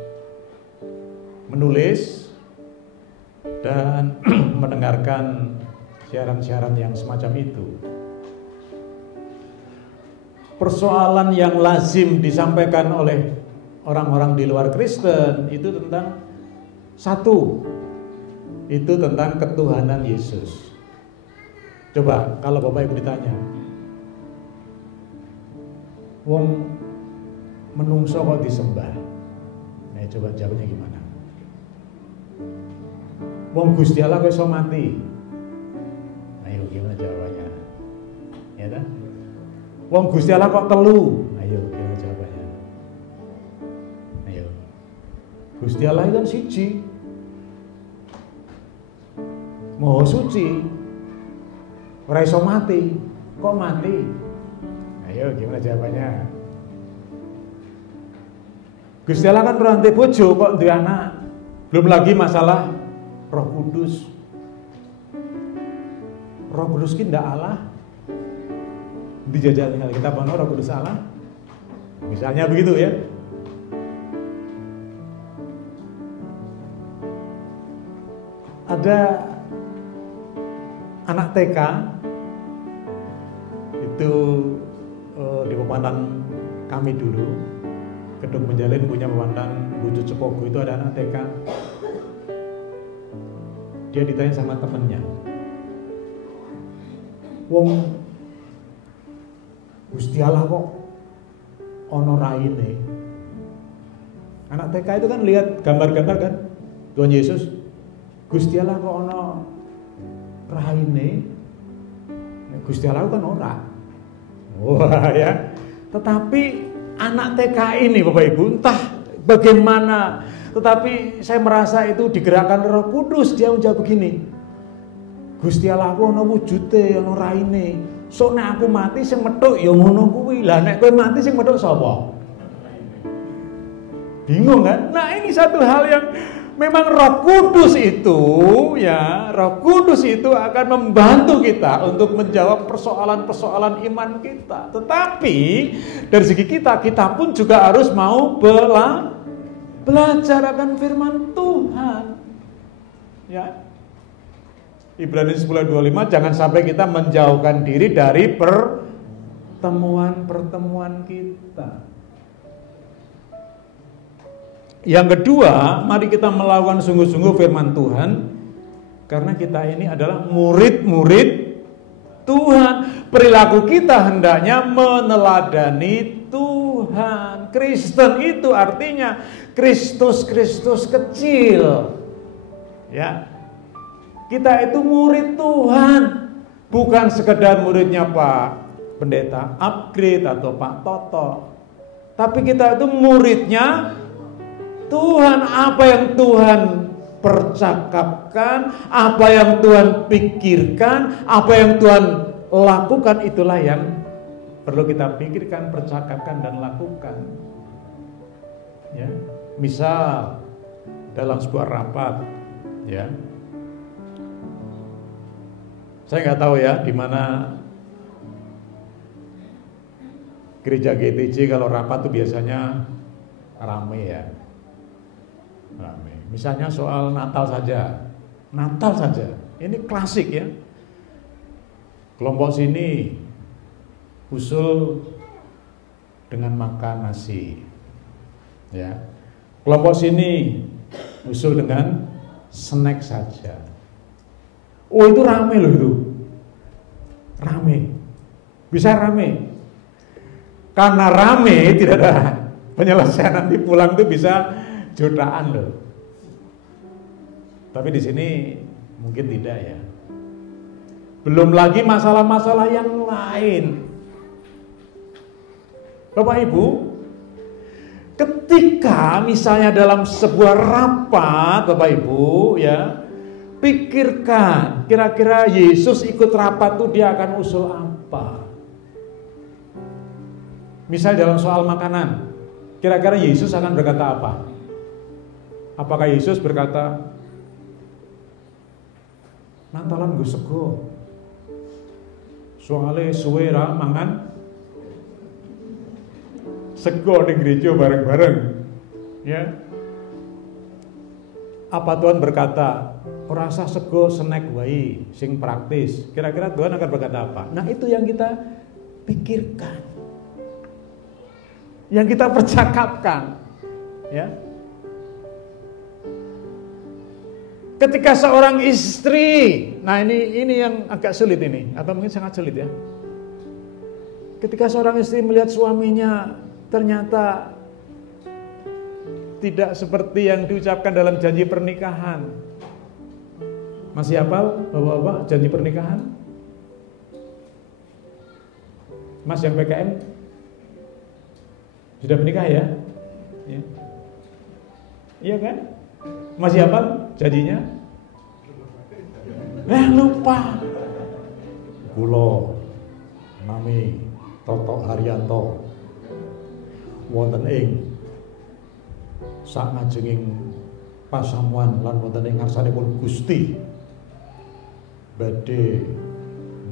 menulis dan mendengarkan siaran-siaran yang semacam itu. Persoalan yang lazim disampaikan oleh orang-orang di luar Kristen itu tentang satu, itu tentang ketuhanan Yesus. Coba kalau Bapak Ibu ditanya, wong menungso kok disembah? Nah, coba jawabnya gimana? Wong Gusti Allah kok iso mati? Ayo gimana jawabannya? Ya kan? Wong Gusti Allah kok telu? Ayo gimana jawabannya? Ayo. Gusti Allah kan siji. Maha suci. Ora iso mati. Kok mati? Ayo gimana jawabannya? Gusti Allah kan ora ndek bojo kok duwe anak. Belum lagi masalah Roh Kudus. Roh Kudus ki ndak Allah. Dijajal tinggal kita ono Roh Kudus Allah. Misalnya begitu ya. Ada anak TK itu di pemandan kami dulu, Kedung Menjalin punya pemandan Bucu Cepogo, itu ada anak TK. Dia ditanya sama temennya, wong Gusti Allah kok ono raine. Anak TK itu kan lihat gambar-gambar kan Tuhan Yesus, Gusti Allah kok ono raine. Gusti Allah kan ora. Wah ya. Tetapi anak TK ini Bapak Ibu entah bagaimana, tetapi saya merasa itu digerakkan Roh Kudus. Dia menjawab begini, Gusti Allah ku ana wujude, ana raine. Sok nek aku mati sing metuk ya ngono kuwi. Lah nek kowe mati sing metuk sapa? Bingung kan? Nah, ini satu hal yang Memang Roh Kudus itu akan membantu kita untuk menjawab persoalan-persoalan iman kita. Tetapi dari segi kita pun juga harus mau belajar akan firman Tuhan. Ya. Ibrani 10:25, jangan sampai kita menjauhkan diri dari pertemuan-pertemuan kita. Yang kedua, mari kita melakukan sungguh-sungguh firman Tuhan, karena kita ini adalah murid-murid Tuhan. Perilaku kita hendaknya meneladani Tuhan. Kristen itu artinya Kristus kecil. Ya. Kita itu murid Tuhan, bukan sekedar muridnya Pak Pendeta upgrade atau Pak Toto. Tapi kita itu muridnya Tuhan. Apa yang Tuhan percakapkan, apa yang Tuhan pikirkan, apa yang Tuhan lakukan, itulah yang perlu kita pikirkan, percakapkan, dan lakukan. Ya, misal dalam sebuah rapat, ya, saya nggak tahu ya di mana gereja GTJ kalau rapat tuh biasanya rame ya. Rame. Misalnya soal Natal saja. Ini klasik ya. Kelompok sini usul dengan makan nasi. Ya. Kelompok sini usul dengan snack saja. Oh, itu rame loh itu. Rame. Bisa rame. Karena rame tidak ada penyelesaian, nanti pulang itu bisa jutaan loh. Tapi di sini mungkin tidak ya. Belum lagi masalah-masalah yang lain. Bapak Ibu, ketika misalnya dalam sebuah rapat, Bapak Ibu ya, pikirkan kira-kira Yesus ikut rapat tuh dia akan usul apa? Misal dalam soal makanan, kira-kira Yesus akan berkata apa? Apakah Yesus berkata, Natalan gue sego, soalnya suwe ra mangan sego di gereja bareng-bareng, ya? Apa Tuhan berkata, rasa sego snack wae sing praktis? Kira-kira Tuhan akan berkata apa? Nah, itu yang kita pikirkan, yang kita percakapkan, ya. Ketika seorang istri, nah ini yang agak sulit ini, atau mungkin sangat sulit ya. Ketika seorang istri melihat suaminya ternyata tidak seperti yang diucapkan dalam janji pernikahan. Masih hafal Bapak-bapak janji pernikahan? Mas yang PKM sudah menikah ya? Ya. Iya kan? Masih hafal janjinya? Lupa. Kulo nami Toto Haryanto wonten ing sak ngajenging pasamuan lan wonten ing ngarsanipun Gusti badhe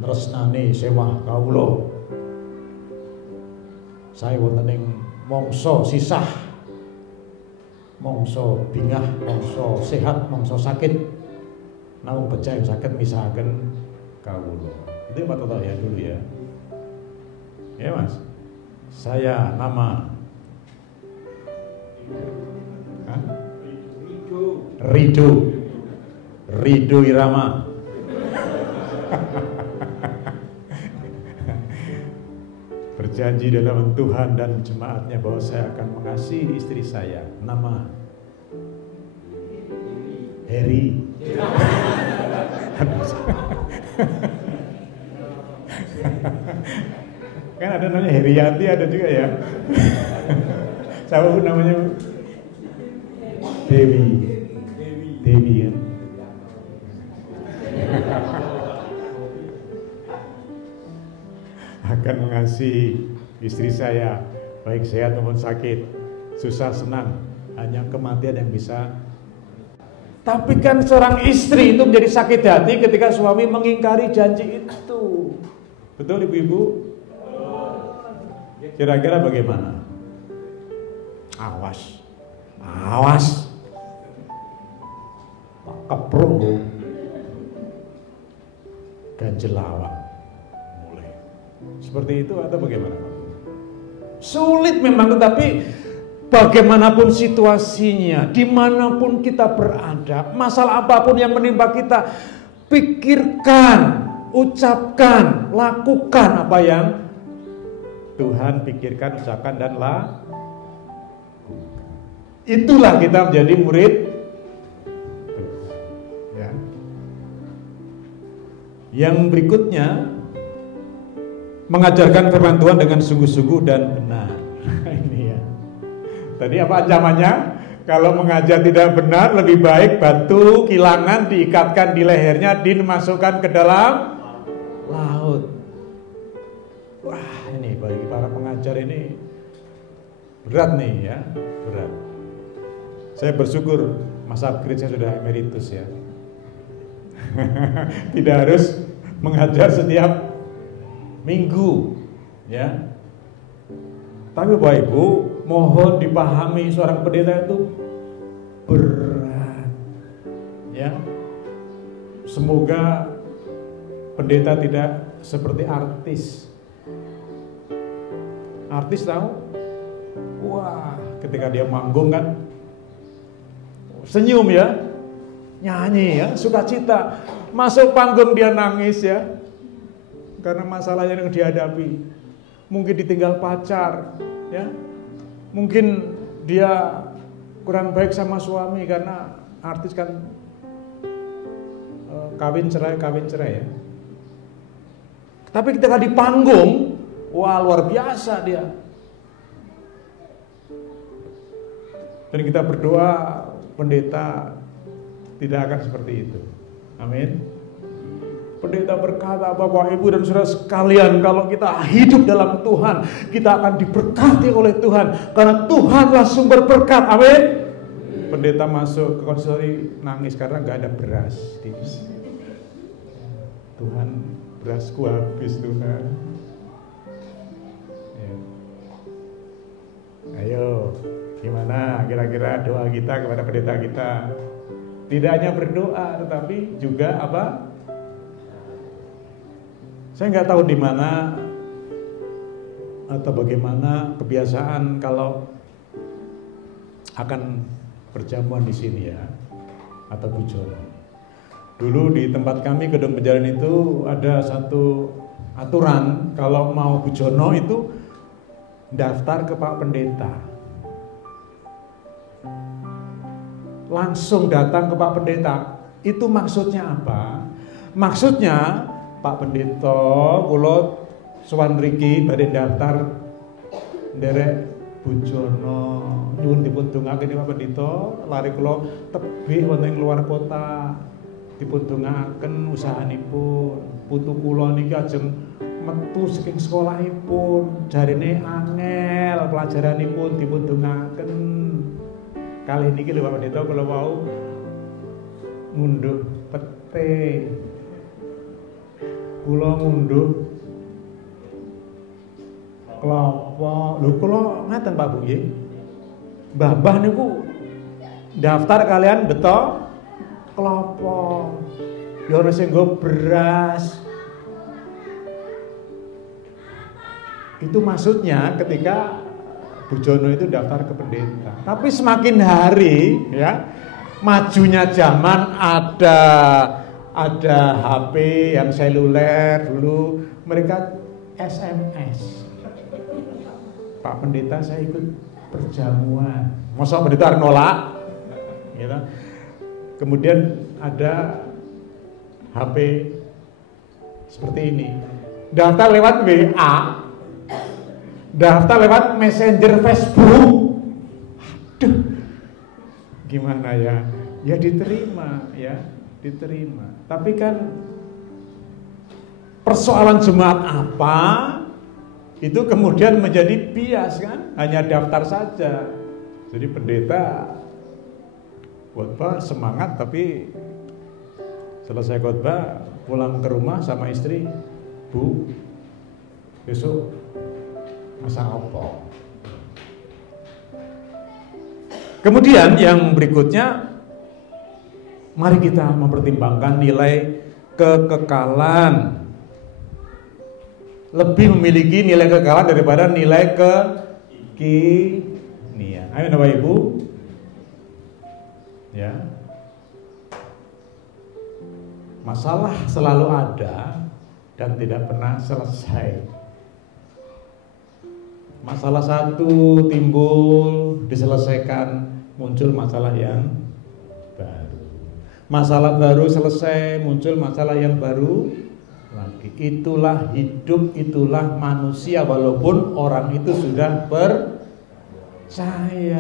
nresnani sewah kawula. Saya wonten ing mangsa sisah, mangsa bingah, mangsa sehat, mangsa sakit, namung becah saged misahaken kawula. Itu Pak Toto ya dulu ya. Ya Mas. Saya nama Rido Irama. Berjanji dalam Tuhan dan jemaatnya bahwa saya akan mengasihi istri saya. Nama Heri. Kan ada namanya Heriati, ada juga ya. Siapa pun namanya Dewi ya. Akan mengasihi istri saya baik sehat maupun sakit, susah senang, hanya kematian yang bisa Tapi kan seorang istri itu menjadi sakit hati ketika suami mengingkari janji itu. Betul ibu-ibu? Kira-kira bagaimana? Awas. Awas. Tak kepruk bu. Ganjel lawak. Mulai. Seperti itu atau bagaimana? Sulit memang, tetapi bagaimanapun situasinya, dimanapun kita berada, masalah apapun yang menimpa kita, pikirkan, ucapkan, lakukan apa yang Tuhan pikirkan, ucapkan, dan lakukan. Itulah kita menjadi murid Tuhan. Ya. Yang berikutnya, mengajarkan firman Tuhan dengan sungguh-sungguh dan benar. Ini ya. Tadi apa ancamannya? Kalau mengajar tidak benar, lebih baik batu kilangan diikatkan di lehernya, dimasukkan ke dalam laut. Wah, ini bagi para pengajar ini berat nih ya, berat. Saya bersyukur Mas Abgrid saya sudah emeritus ya. Tidak harus mengajar setiap minggu ya. Tapi Bapak Ibu, mohon dipahami seorang pendeta itu berat ya. Semoga pendeta tidak seperti artis. Artis tahu? Wah, ketika dia manggung kan senyum ya, nyanyi ya, sukacita. Masuk panggung dia nangis ya, karena masalah yang dihadapi. Mungkin ditinggal pacar ya, mungkin dia kurang baik sama suami karena artis kan kawin cerai ya. Tapi ketika di panggung, wah luar biasa dia. Dan kita berdoa pendeta tidak akan seperti itu. Amin. Pendeta berkata, Bapak, Ibu, dan saudara sekalian, kalau kita hidup dalam Tuhan, kita akan diberkati oleh Tuhan, karena Tuhanlah sumber berkat. Amin. Pendeta masuk ke konsili nangis karena gak ada beras. Tuhan, berasku habis Tuhan. Ya. Ayo, gimana kira-kira doa kita kepada pendeta kita? Tidak hanya berdoa, tetapi juga apa? Saya nggak tahu di mana atau bagaimana kebiasaan kalau akan perjamuan di sini ya, atau bujono. Dulu di tempat kami Gedung Penjarin itu ada satu aturan, kalau mau bujono itu daftar ke Pak Pendeta. Langsung datang ke Pak Pendeta. Itu maksudnya apa? Maksudnya Pak Pendeta kula sowan mriki badhe daftar nderek bujono nyuwun dipun dongaaken Pak Pendeta, lari kula tebih wonten ing luar kota. Dipun dongaaken usahanipun. Putu kula niki ajeng metu saking sekolahipun, jarine angel pelajaranipun, dipun dongaaken. Kali niki lho Pak Pendeta kula wau ngunduh pete. Kula ngunduh kelapa. Lho kula ngaten Pak Bu nggih. Mbah niku daftar kalian beto kelapa. Ya ana sing nggo beras. Itu maksudnya ketika bujono itu daftar ke pendeta. Tapi semakin hari ya, majunya zaman, ada HP yang seluler, dulu mereka SMS. Pak Pendeta, saya ikut perjamuan. Masa pendeta harus nolak? Gitu. Kemudian ada HP seperti ini. Daftar lewat WA, daftar lewat Messenger Facebook. Aduh, gimana ya? Ya diterima ya. Diterima. Tapi kan persoalan jemaat apa itu kemudian menjadi bias kan, hanya daftar saja. Jadi pendeta khotbah semangat, tapi selesai khotbah pulang ke rumah sama istri, Bu, besok masak apa? Kemudian yang berikutnya, mari kita mempertimbangkan nilai kekekalan. Lebih memiliki nilai kekekalan daripada nilai kekinian. Ayo Bapak Ibu. Ya. Masalah selalu ada dan tidak pernah selesai. Masalah satu timbul, diselesaikan, muncul masalah yang baru. Masalah baru selesai, muncul masalah yang baru lagi. Itulah hidup, itulah manusia, walaupun orang itu sudah percaya.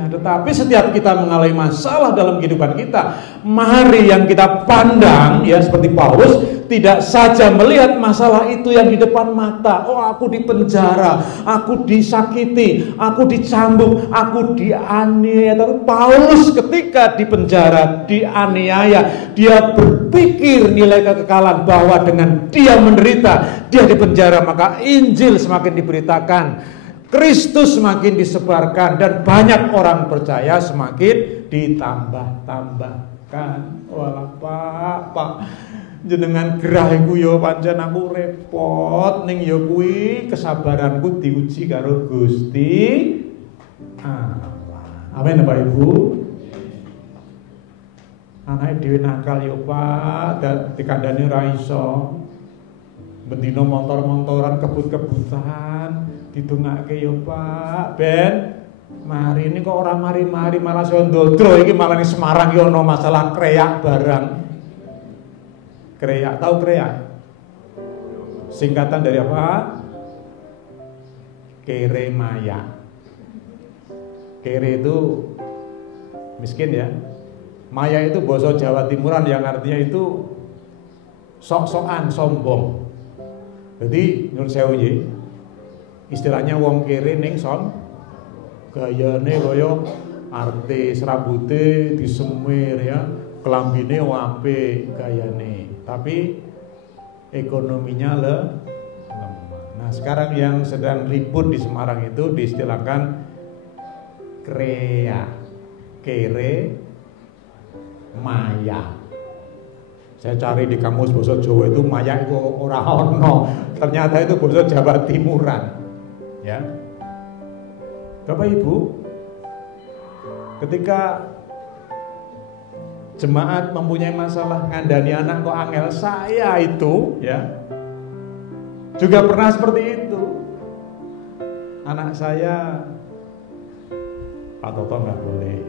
Tetapi setiap kita mengalami masalah dalam kehidupan kita, mari yang kita pandang, ya seperti Paulus, tidak saja melihat masalah itu yang di depan mata. Oh, aku dipenjara, aku disakiti, aku dicambuk, aku dianiaya. Tapi Paulus ketika dipenjara, dianiaya, dia berpikir nilai kekekalan, bahwa dengan dia menderita, dia dipenjara, maka Injil semakin diberitakan, Kristus semakin disebarkan, dan banyak orang percaya semakin ditambah-tambahkan. Walah Pak, jenengan gerah iku ya pancen aku repot ning ya kuwi kesabaranku diuji karo Gusti Allah. Amin Bapak Ibu. Anake dhewe nakal ya Pak, dikandani ra iso. Bendina motor-motoran, kebut-kebutan, didongake ya Pak. Ben, mari ini kok ora mari-mari malah sondodro iki, malah ning Semarang ya ono masalah kreak barang. Kreak, tahu kreak? Singkatan dari apa? Kere maya. Kere itu miskin ya. Maya itu bahasa Jawa Timuran yang artinya itu sok-sokan, sombong. Jadi menurut saya istilahnya wong kere ning son gayane kaya artis, rambute disemir ya, kelambine apik gayane. Tapi ekonominya lemah. Nah sekarang yang sedang ribut di Semarang itu diistilahkan krea, kere, maya. Saya cari di kamus bahasa Jawa itu maya itu ora ono. Ternyata itu bahasa Jawa Timuran. Ya. Bapak Ibu, ketika jemaat mempunyai masalah ngandani anak kok angel, saya itu ya juga pernah seperti itu. Anak saya, Pak Toto nggak boleh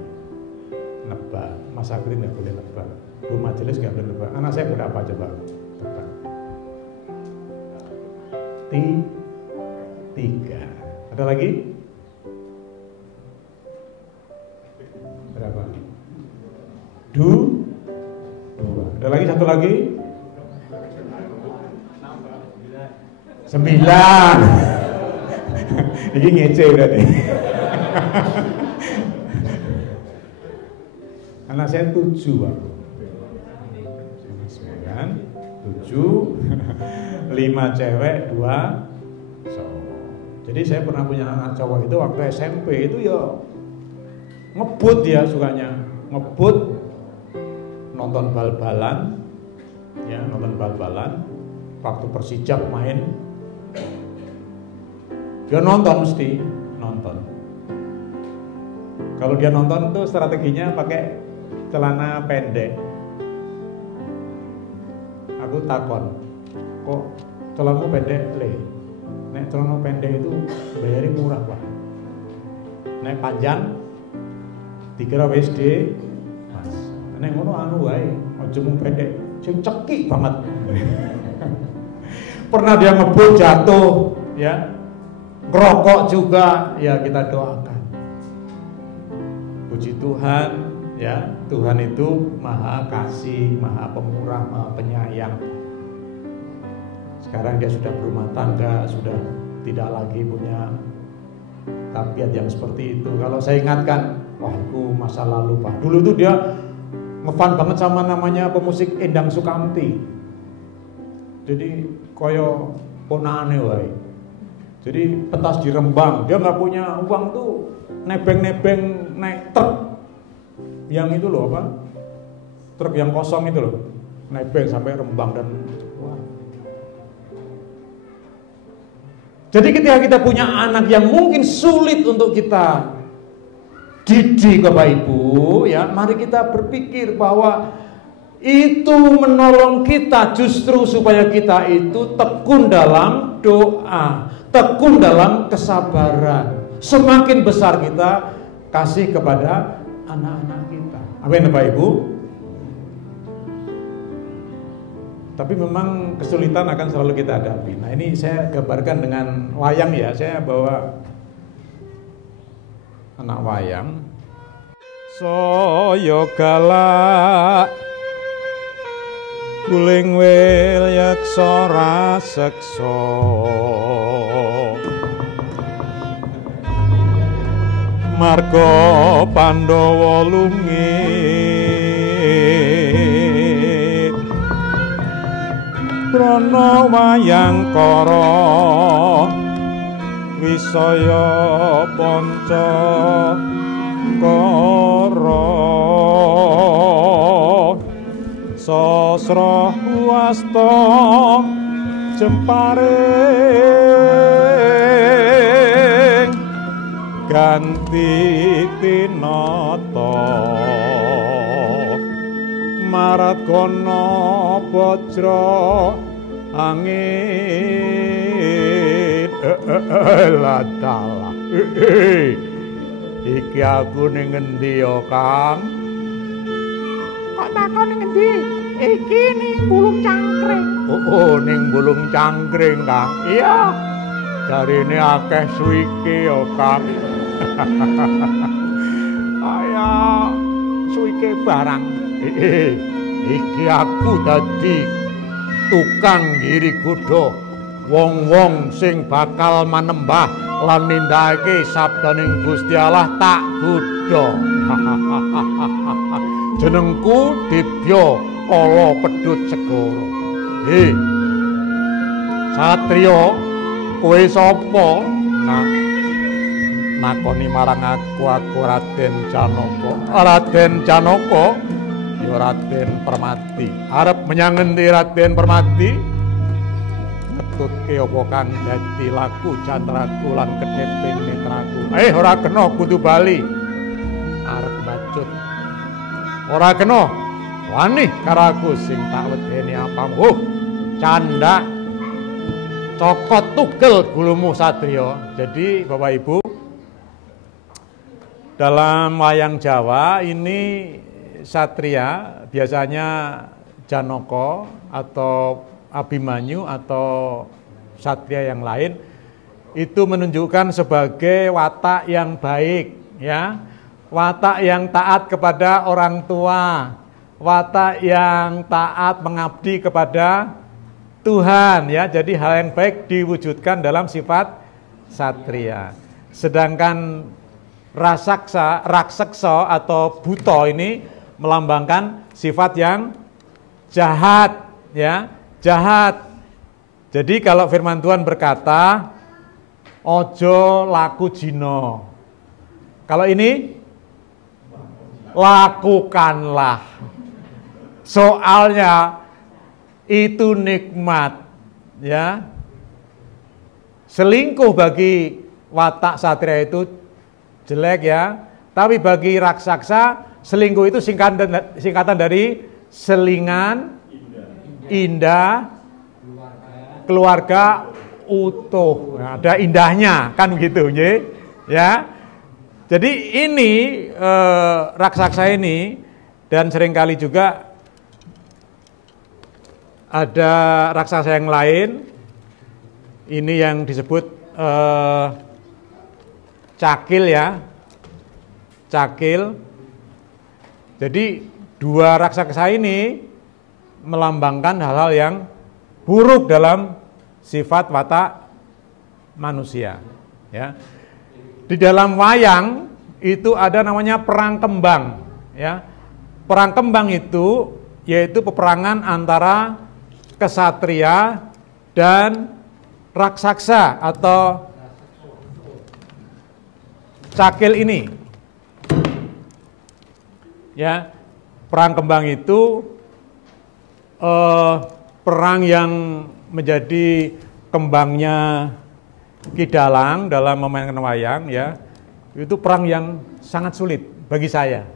nebak, Mas Agri nggak boleh nebak, Bu Majelis nggak boleh nebak. Anak saya berapa coba? Tebak. 3. Ada lagi? Berapa? 2. Ada lagi satu lagi? 9. Ini ngece berarti. Anak saya 7 Pak. 9, 7, 5 cewek, 2 cowok. Jadi saya pernah punya anak cowok itu waktu SMP itu ya ngebut, dia sukanya ngebut, nonton bal-balan, ya nonton bal-balan. Waktu Persija main, dia nonton, mesti nonton. Kalau dia nonton tuh strateginya pakai celana pendek. Aku takon, kok celanamu pendek le? Nek celana pendek itu bayari murah Pak. Nek panjang dikira WSD, Mas. Nek ngono anu wae, aja mung pendek, sing cekik banget. Pernah dia ngebut jatuh, ya, ngerokok juga, ya kita doakan. Puji Tuhan, ya, Tuhan itu maha kasih, maha pemurah, maha penyayang. Sekarang dia sudah berumah tangga, sudah tidak lagi punya tabiat yang seperti itu. Kalau saya ingatkan, wah itu masa lalu Pak. Dulu itu dia ngefan banget sama namanya pemusik Endang Sukamti. Jadi koyo ponane wae. Jadi pentas di Rembang, dia nggak punya uang tuh nebeng-nebeng naik truk yang itu loh apa? Truk yang kosong itu loh, nebeng sampai Rembang dan wah. Jadi ketika kita punya anak yang mungkin sulit untuk kita didik Bapak Ibu, ya, mari kita berpikir bahwa itu menolong kita justru supaya kita itu tekun dalam doa, tekun dalam kesabaran. Semakin besar kita kasih kepada anak-anak kita. Amin Bapak Ibu. Tapi memang kesulitan akan selalu kita hadapi. Nah ini saya gambarkan dengan wayang ya. Saya bawa anak wayang. Saya galak guling wil yaksa raseksa marga Pandhawa lumit Prana wayang kara wisaya panca kara sasra wasta jemparing ganti tinata maragana bajra angin ladala iki aku ning endi ya Kang? Kok takon ning endi? Iki ning Bulung Cangkring. Oh, ning Bulung Cangkring, Kang. Iya. Jarine akeh suwike ya, Kang. Kaya suwike barang. Iki aku dadi tukang ngiri kuda wong-wong sing bakal manembah lan nindakake sabdaning Gusti Allah tak kuda. Jenengku Dibya Kala Pedhut Segara. Satriya, kowe sapa? Nakoni marang aku Raden Janaka. Raden Janaka ya Raden Permati. Arep menyang endi Raden Permati? Ngetutke apa kang dadi laku jantraku lan kedheping netraku. Ora kena kudu bali. Arep bacut. Ora kena wani karo aku sing tak wedeni apamu. Canda cokot tugel gulumu satriya. Jadi Bapak Ibu, dalam wayang Jawa ini satria biasanya Janaka atau Abimanyu atau satria yang lain itu menunjukkan sebagai watak yang baik, ya. Watak yang taat kepada orang tua, watak yang taat mengabdi kepada Tuhan, ya. Jadi hal yang baik diwujudkan dalam sifat satria. Sedangkan raksasa atau buta ini melambangkan sifat yang jahat, ya, jahat. Jadi kalau firman Tuhan berkata, ojo laku jino. Kalau ini lakukanlah. Soalnya itu nikmat, ya. Selingkuh bagi watak satria itu jelek, ya. Tapi bagi raksasa selingkuh itu singkatan dari selingan indah keluarga utuh. Nah, ada indahnya kan begitu, ya. Jadi ini raksasa ini, dan seringkali juga ada raksasa yang lain. Ini yang disebut cakil, ya. Cakil. Jadi dua raksasa ini melambangkan hal-hal yang buruk dalam sifat watak manusia, ya. Di dalam wayang itu ada namanya perang kembang, ya. Perang kembang itu yaitu peperangan antara kesatria dan raksasa atau cakil ini. Ya, perang kembang itu perang yang menjadi kembangnya Ki Dalang dalam memainkan wayang, ya. Itu perang yang sangat sulit bagi saya.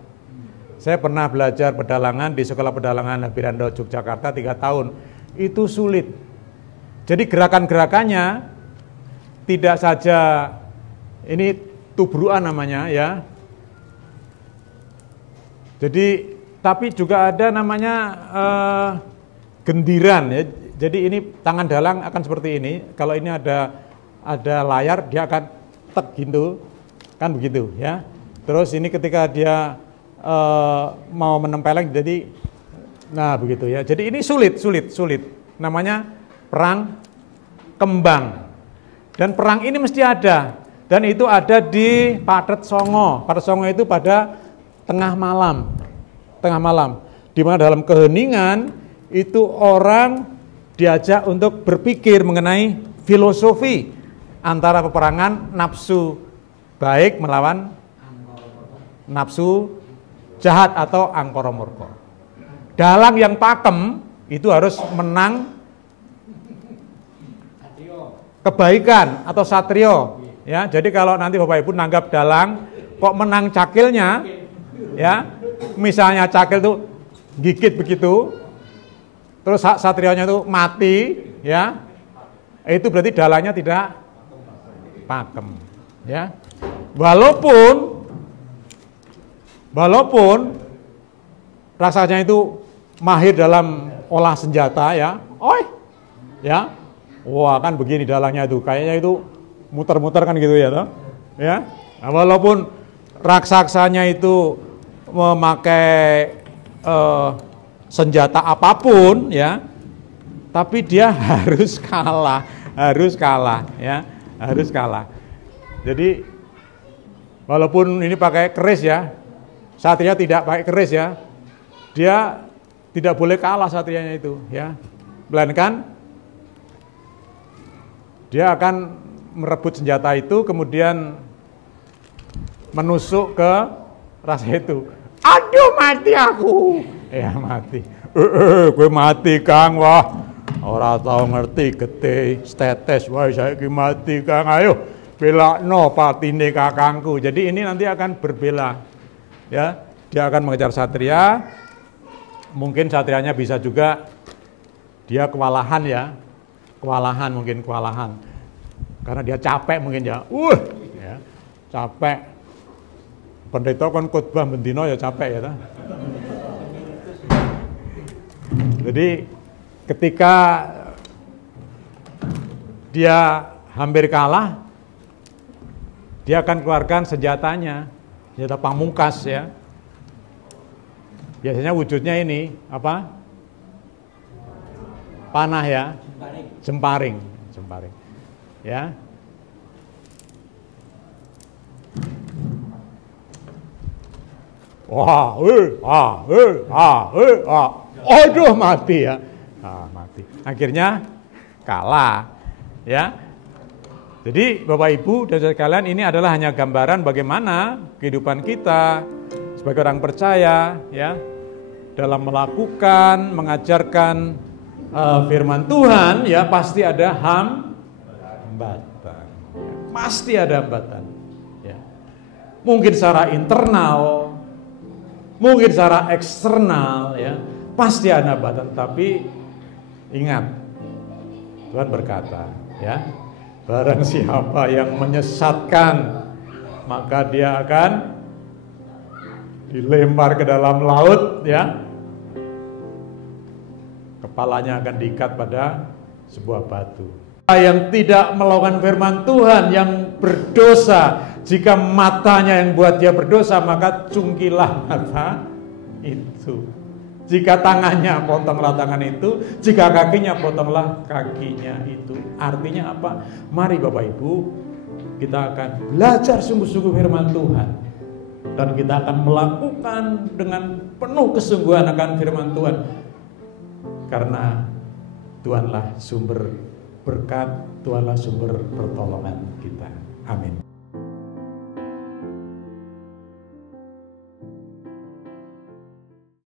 Saya pernah belajar pedalangan di Sekolah Pedalangan Habirando Yogyakarta 3 tahun. Itu sulit. Jadi gerakan-gerakannya tidak saja ini tubruan namanya, ya. Jadi tapi juga ada namanya gendiran, ya. Jadi ini tangan dalang akan seperti ini. Kalau ini ada layar, dia akan tek gitu, kan begitu, ya. Terus ini ketika dia mau menempeleng, jadi nah begitu, ya. Jadi ini sulit. Namanya perang kembang. Dan perang ini mesti ada. Dan itu ada di Padet Songo. Padet Songo itu pada tengah malam. Di mana dalam keheningan itu orang diajak untuk berpikir mengenai filosofi antara peperangan nafsu baik melawan nafsu jahat atau angkara murka. Dalang yang pakem itu harus menang kebaikan atau satrio, ya. Jadi kalau nanti Bapak Ibu nanggap dalang kok menang cakilnya, ya. Misalnya cakil itu gigit begitu, terus satrionya itu mati, ya. Itu berarti dalangnya tidak pakem, ya. Walaupun rasanya itu mahir dalam olah senjata, ya. Ya. Wah, kan begini dalangnya itu, kayaknya itu muter-muter kan gitu, ya, toh? Ya. Nah, walaupun raksasanya itu memakai senjata apapun, ya. Tapi dia harus kalah, ya. Harus kalah. Jadi walaupun ini pakai keris, ya. Satria tidak pakai keris, ya. Dia tidak boleh kalah satrianya itu, ya. Melainkan dia akan merebut senjata itu kemudian menusuk ke rasa itu. Aduh, mati aku. Ya mati. Gue mati Kang, wah. Ora tau ngerti gede stetes, wah saiki mati Kang. Ayo belakno patine kakangku. Jadi ini nanti akan berbela. Ya, dia akan mengejar satria. Mungkin satrianya bisa juga dia kewalahan, ya. Kewalahan. Karena dia capek mungkin, ya. Ya, capek. Pendeta kan khotbah bendino ya capek, ya. Jadi ketika dia hampir kalah, dia akan keluarkan senjatanya, senjata pamungkas, ya. Biasanya wujudnya ini apa? Panah, ya. Jemparing. Ya. Aduh, mati, ya. Mati. Akhirnya kalah, ya. Jadi Bapak Ibu dan saudara sekalian, ini adalah hanya gambaran bagaimana kehidupan kita sebagai orang percaya, ya, dalam melakukan, mengajarkan firman Tuhan, ya, pasti ada hambatan. Pasti ada hambatan. Ya. Mungkin secara internal, mungkin secara eksternal, ya, pasti ada hambatan. Tapi ingat, Tuhan berkata, ya, barang siapa yang menyesatkan, maka dia akan dilempar ke dalam laut, ya. Kepalanya akan diikat pada sebuah batu. Yang tidak melakukan firman Tuhan, yang berdosa, jika matanya yang buat dia berdosa, maka cungkilah mata itu. Jika tangannya, potonglah tangan itu. Jika kakinya, potonglah kakinya itu. Artinya apa? Mari Bapak Ibu, kita akan belajar sungguh-sungguh firman Tuhan. Dan kita akan melakukan dengan penuh kesungguhan akan firman Tuhan. Karena Tuhanlah sumber berkat, Tuhanlah sumber pertolongan kita. Amin.